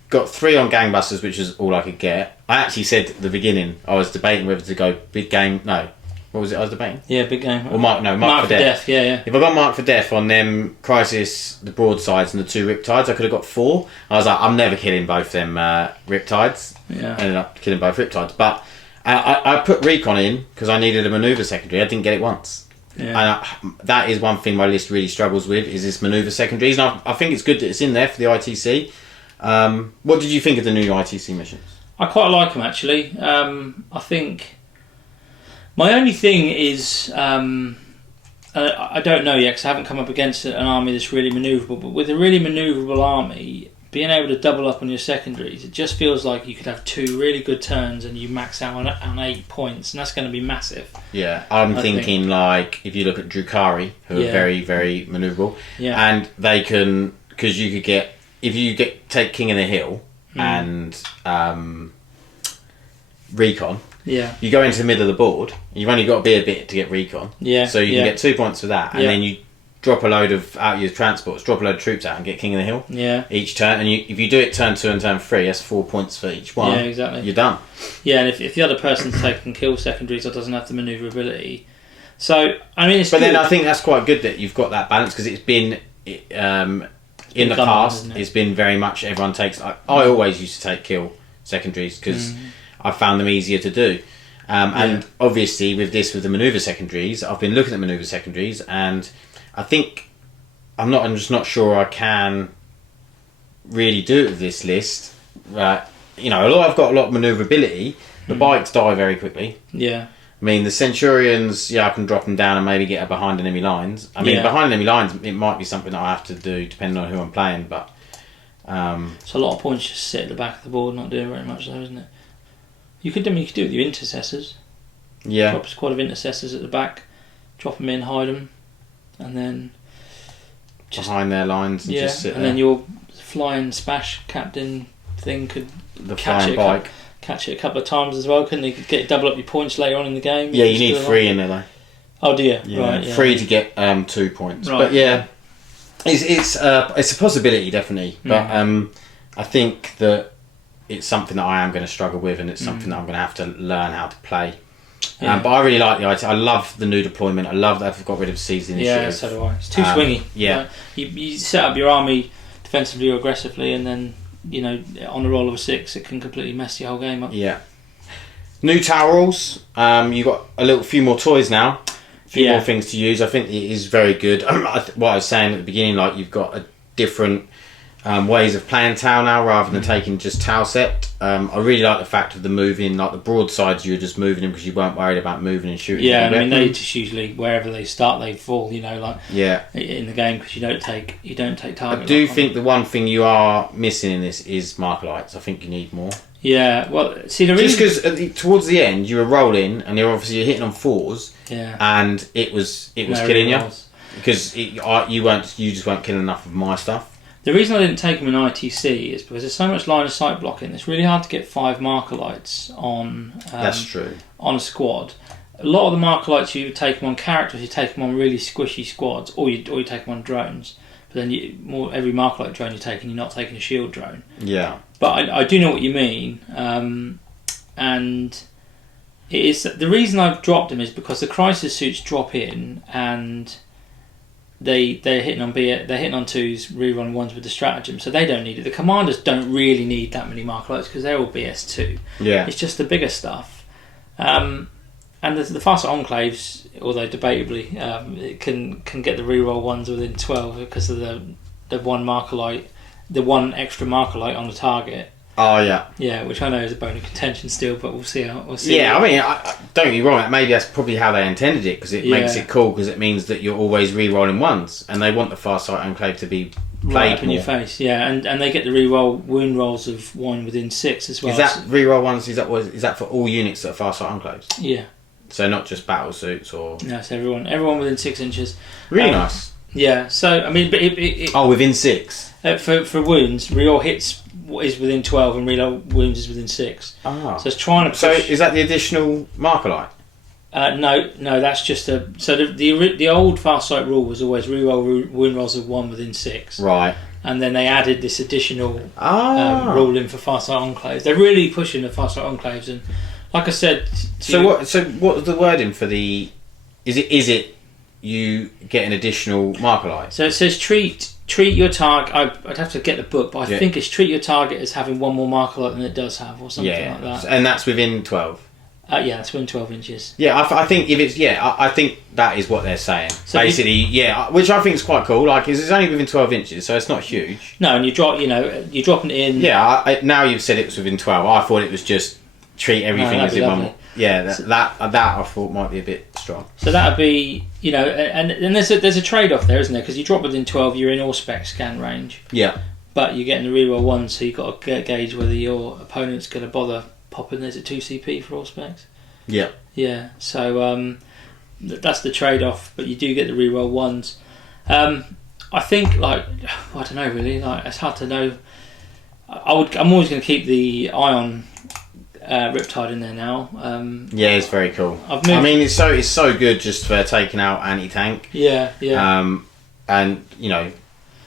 got 3 on Gangbusters, which is all I could get. I actually said at the beginning, I was debating whether to go Big Game, no. What was it I was debating? Yeah, Big Game. Or Mark for Death. Yeah. If I got Mark for Death on them Crisis, the broadsides and the 2 Riptides, I could have got 4. I was like, I'm never killing both them Riptides. Yeah. Ended up killing both Riptides. But I put Recon in because I needed a manoeuvre secondary. I didn't get it once. Yeah. And that is one thing my list really struggles with, is this manoeuvre secondaries. And I think it's good that it's in there for the ITC. What did you think of the new ITC missions? I quite like them, actually. I think... My only thing is, I don't know yet because I haven't come up against an army that's really manoeuvrable, but with a really manoeuvrable army, being able to double up on your secondaries, it just feels like you could have 2 really good turns and you max out on 8 points, and that's going to be massive. Yeah, I'm thinking like, if you look at Drukhari, who are very, very manoeuvrable, and they can, because you could get, if you take King of the Hill and Recon, you go into the middle of the board. You've only got to be a bit to get Recon. So you can get 2 points for that, and then you drop a load of out your transports, drop a load of troops out, and get King of the Hill. Each turn, and if you do it turn 2 and turn 3, that's 4 points for each one. Yeah, exactly. You're done. Yeah, and if the other person's taking kill secondaries or doesn't have the manoeuvrability, so I mean, it's. But good. then I think that's quite good that you've got that balance, because it's been in the past. It's been very much everyone takes. I always used to take kill secondaries because I found them easier to do. And obviously with the manoeuvre secondaries, I've been looking at manoeuvre secondaries, and I think I'm just not sure I can really do it with this list. I've got a lot of manoeuvrability. The bikes die very quickly. Yeah. I mean, the Centurions, I can drop them down and maybe get a behind enemy lines. I mean, behind enemy lines, it might be something that I have to do depending on who I'm playing, but... So a lot of points just sit at the back of the board, not doing very much though, isn't it? You could do it with your intercessors. Yeah. Drop a squad of intercessors at the back, drop them in, hide them, and then... just behind their lines and just sit and there. then your flying smash captain thing could catch it a couple of times as well, couldn't it? Get double up your points later on in the game. Yeah, you need 3 in there though. Oh dear, yeah, right. Yeah. 3 to get 2 points. Right. But yeah, it's a possibility definitely. But I think that it's something that I am going to struggle with, and it's something that I'm going to have to learn how to play. But I really like the IT. I love the new deployment. I love that they've got rid of Seize the Initiative. Yeah, so do I. It's too swingy. Yeah. Right? You set up your army defensively or aggressively, and then, on a roll of a 6, it can completely mess your whole game up. Yeah. New tower rolls. You got a few more toys now. A few more things to use. I think it is very good. What I was saying at the beginning, like, you've got a different ways of playing Tau now rather than taking just Tau Sept. I really like the fact of the moving, like the broadsides, you were just moving them because you weren't worried about moving and shooting. Yeah, I mean, they just usually, wherever they start, they fall, in the game, because you don't take target. I do think the one thing you are missing in this is Markerlights. I think you need more. Yeah, well, see, the reason... Just because towards the end, you were rolling and you're hitting on 4s, and it was killing you. Because you just weren't killing enough of my stuff. The reason I didn't take them in ITC is because there's so much line of sight blocking. It's really hard to get 5 Markerlights on. That's true. On a squad. A lot of the Markerlights, you take them on characters, you take them on really squishy squads, or you take them on drones. But then every Markerlight drone you're taking, you're not taking a shield drone. Yeah. But I do know what you mean, and it is the reason I've dropped them is because the crisis suits drop in and they're hitting on 2s, rerun 1s with the stratagem, so they don't need it. The commanders don't really need that many Markerlights because they're all BS2. Yeah, it's just the bigger stuff. And the faster enclaves, although debatably, it can get the reroll 1s within 12 because of the one Markerlight, the one extra Markerlight on the target. Oh yeah. Yeah, which I know is a bone of contention still, but we'll see. Yeah, I mean, don't get me wrong. Maybe that's probably how they intended it, because it makes it cool, because it means that you're always re-rolling 1s, and they want the Farsight Enclave to be played right up in more. your face. Yeah, and they get the re-roll wound rolls of 1 within 6 as well. Is that re-roll 1s? Is that for all units that are Farsight Enclaves? Yeah. So not just battle suits or... No, it's everyone within 6 inches. Really nice. Yeah, so, I mean... But within 6? For wounds, reroll hits is within 12 and reroll wounds is within 6. Ah. So it's trying to push... So is that the additional Markerlight? No, that's just a... So the old Farsight rule was always reroll wound rolls of 1 within 6. Right. And then they added this additional rule in for Farsight Enclaves. They're really pushing the Farsight Enclaves, and like I said... So what was the wording for the... Is it you get an additional Markerlight? So it says treat your target... I'd have to get the book, but I think it's treat your target as having 1 more Markerlight than it does have, or something like that. And that's within 12? Yeah, that's within 12 inches. Yeah, I think if it's... Yeah, I think that is what they're saying. So basically, which I think is quite cool. Like, it's only within 12 inches, so it's not huge. No, and you're dropping it in... Yeah, now you've said it was within 12. I thought it was just treat everything as in one... Yeah, that I thought might be a bit strong. So that would be, and there's a trade-off there, isn't there? Because you drop within 12, you're in all spec scan range. Yeah. But you're getting the reroll 1, so you've got to gauge whether your opponent's going to bother popping. There's a 2 CP for all specs. Yeah. Yeah, so that's the trade-off, but you do get the reroll 1s. I think, I don't know really, it's hard to know. I'm always going to keep the Ion Riptide in there now. Yeah, it's very cool. It's so good just for taking out anti-tank. Yeah. And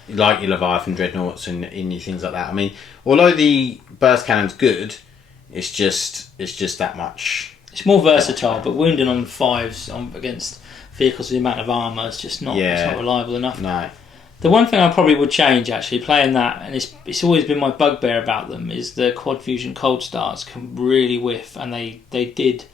like your Leviathan Dreadnoughts and your things like that. I mean, although the burst cannon's good, it's just that much. It's more versatile, but wounding on 5s against vehicles with the amount of armour is just not. It's not reliable enough. No. The one thing I probably would change, actually, playing that, and it's always been my bugbear about them, is the Quad Fusion Coldstars can really whiff, and they did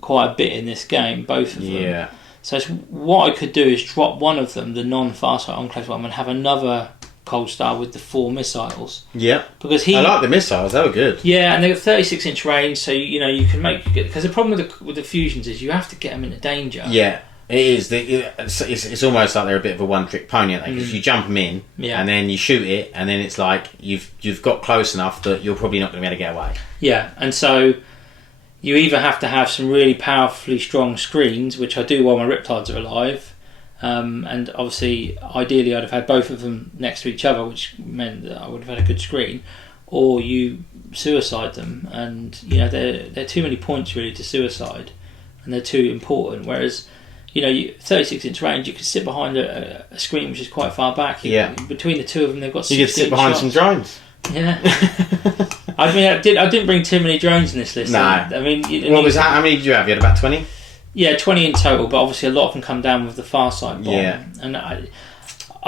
quite a bit in this game, both of them. Yeah. So what I could do is drop one of them, the non-Farsight Enclave one, and have another Coldstar with the 4 missiles. Yeah. Because I like the missiles, they were good. Yeah, and they've got 36-inch range, so you can make... Because the problem with the fusions is you have to get them into danger. Yeah. It is. It's almost like they're a bit of a one-trick pony, aren't they? Because you jump them in, and then you shoot it, and then it's like you've got close enough that you're probably not going to be able to get away. Yeah, and so you either have to have some really powerfully strong screens, which I do while my Riptides are alive, and obviously, ideally, I'd have had both of them next to each other, which meant that I would have had a good screen, or you suicide them, and they're too many points really to suicide, and they're too important, whereas... 36-inch range, you can sit behind a screen which is quite far back. Between the two of them, they've got 16 You could sit behind shots. some drones. Yeah. I mean, I didn't bring too many drones in this list. No. I mean... How many did you have? You had about 20? Yeah, 20 in total, but obviously a lot of them come down with the Farsight bomb. Yeah. And I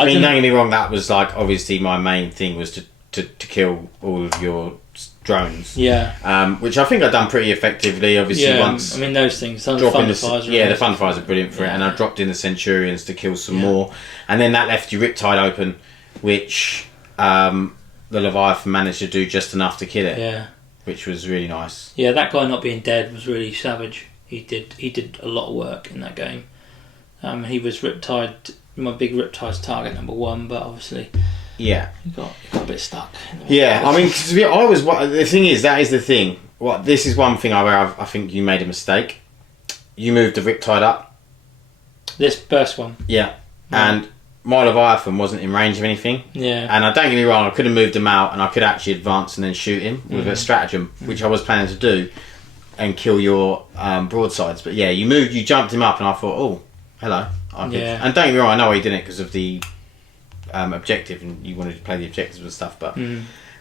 mean, don't get me wrong, that was obviously my main thing was to kill all of your drones. Yeah. Which I think I've done pretty effectively. Obviously, once I mean those things. The Thunderfires are brilliant for it, and I dropped in the Centurions to kill some more, and then that left your Riptide open, which the Leviathan managed to do just enough to kill it. Yeah. Which was really nice. Yeah, that guy not being dead was really savage. He did a lot of work in that game. He was Riptide, my big Riptide's target number 1, but obviously. Yeah, you got a bit stuck. Yeah, I mean, the thing is, that is the thing. This is one thing where I think you made a mistake. You moved the Riptide up. This first one. Yeah, and my Leviathan wasn't in range of anything. Yeah, and I don't get me wrong, I could have moved him out, and I could actually advance and then shoot him with a stratagem, which I was planning to do, and kill your broadsides. But yeah, you jumped him up, and I thought, oh, hello. And don't get me wrong, I know he didn't because of the. Objective, and you wanted to play the objectives and stuff, but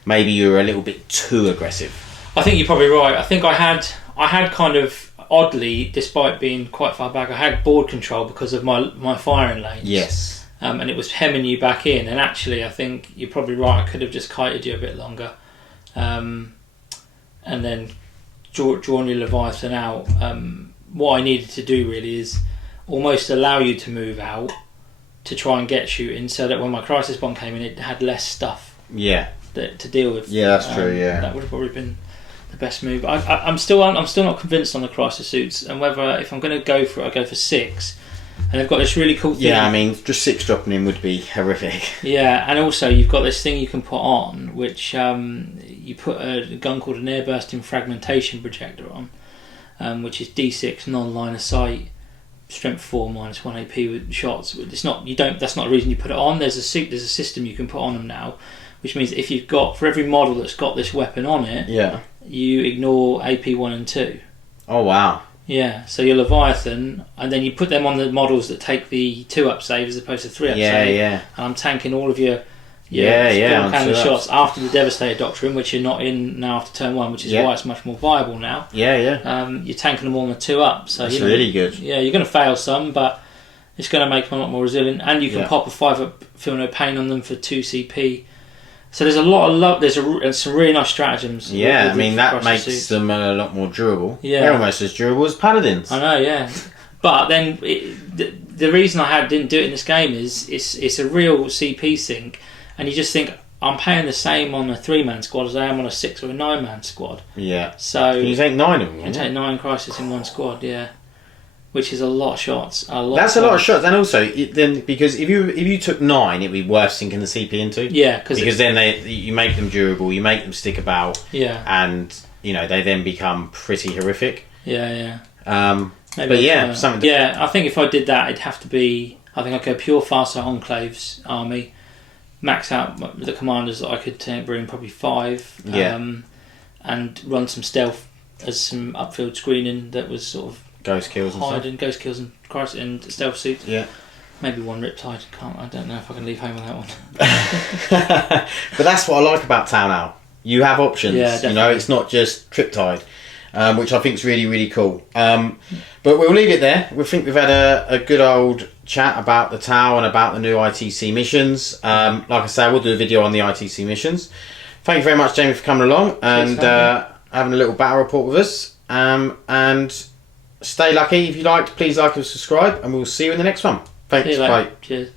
maybe you were a little bit too aggressive. I think you're probably right. I think I had kind of oddly, despite being quite far back, I had board control because of my firing lanes. Yes. And it was hemming you back in, and actually I think you're probably right, I could have just kited you a bit longer, and then drawn your Leviathan out. What I needed to do really is almost allow you to move out to try and get shooting, so that when my crisis bomb came in, it had less stuff. Yeah. To deal with. Yeah, that's true. Yeah. That would have probably been the best move. I'm still not convinced on the crisis suits, and whether if I'm going to go for it, I go for 6. And they've got this really cool thing. Yeah, I mean, just 6 dropping in would be horrific. Yeah, and also you've got this thing you can put on, which you put a gun called an air bursting fragmentation projector on. which is D6 non-line of sight, strength 4 minus 1 AP with shots. It's not that's not the reason you put it on. There's a system you can put on them now, which means if you've got, for every model that's got this weapon on it, you ignore AP 1 and 2. Oh wow. Yeah, so your Leviathan, and then you put them on the models that take the 2-up save as opposed to 3-up save. And I'm tanking all of your cannon shots after the Devastator Doctrine, which you're not in now after turn 1, which is why it's much more viable now. You're tanking them all on the 2-up. So that's really good. Yeah, you're going to fail some, but it's going to make them a lot more resilient. And you can pop a 5-up Feel No Pain on them for 2 CP. So there's a lot of there's some really nice stratagems. Yeah, I mean that makes them a lot more durable. Yeah, they're almost as durable as Paladins. I know, yeah. But then the reason I didn't do it in this game is it's a real CP sink, and you just think I'm paying the same on a 3-man squad as I am on a 6 or a 9-man squad. Yeah. So you take 9 of them. You can take 9 crisis in one squad. Yeah. Which is a lot of shots. That's a lot of shots, and also then because if you took 9, it'd be worth sinking the CP into. Yeah, because then you make them durable, you make them stick about. Yeah, and they then become pretty horrific. Yeah. But yeah, something. I think if I did that, it'd have to be. I think I'd go pure Farsight Enclaves army, max out the commanders that I could bring, probably 5. And run some stealth as some upfield screening that was sort of. Ghost kills and ghost kills and crisis and stealth suits. Yeah, maybe 1 Riptide. I don't know if I can leave home on that one. But that's what I like about Town Owl. You have options. Yeah, definitely. It's not just Riptide, which I think is really, really cool. But we'll leave it there. We think we've had a good old chat about the Tau and about the new ITC missions. Like I say, we'll do a video on the ITC missions. Thank you very much, Jamie, for coming along and having a little battle report with us. And stay lucky. If you liked, please like and subscribe, and we'll see you in the next one. Thanks. Bye. Cheers.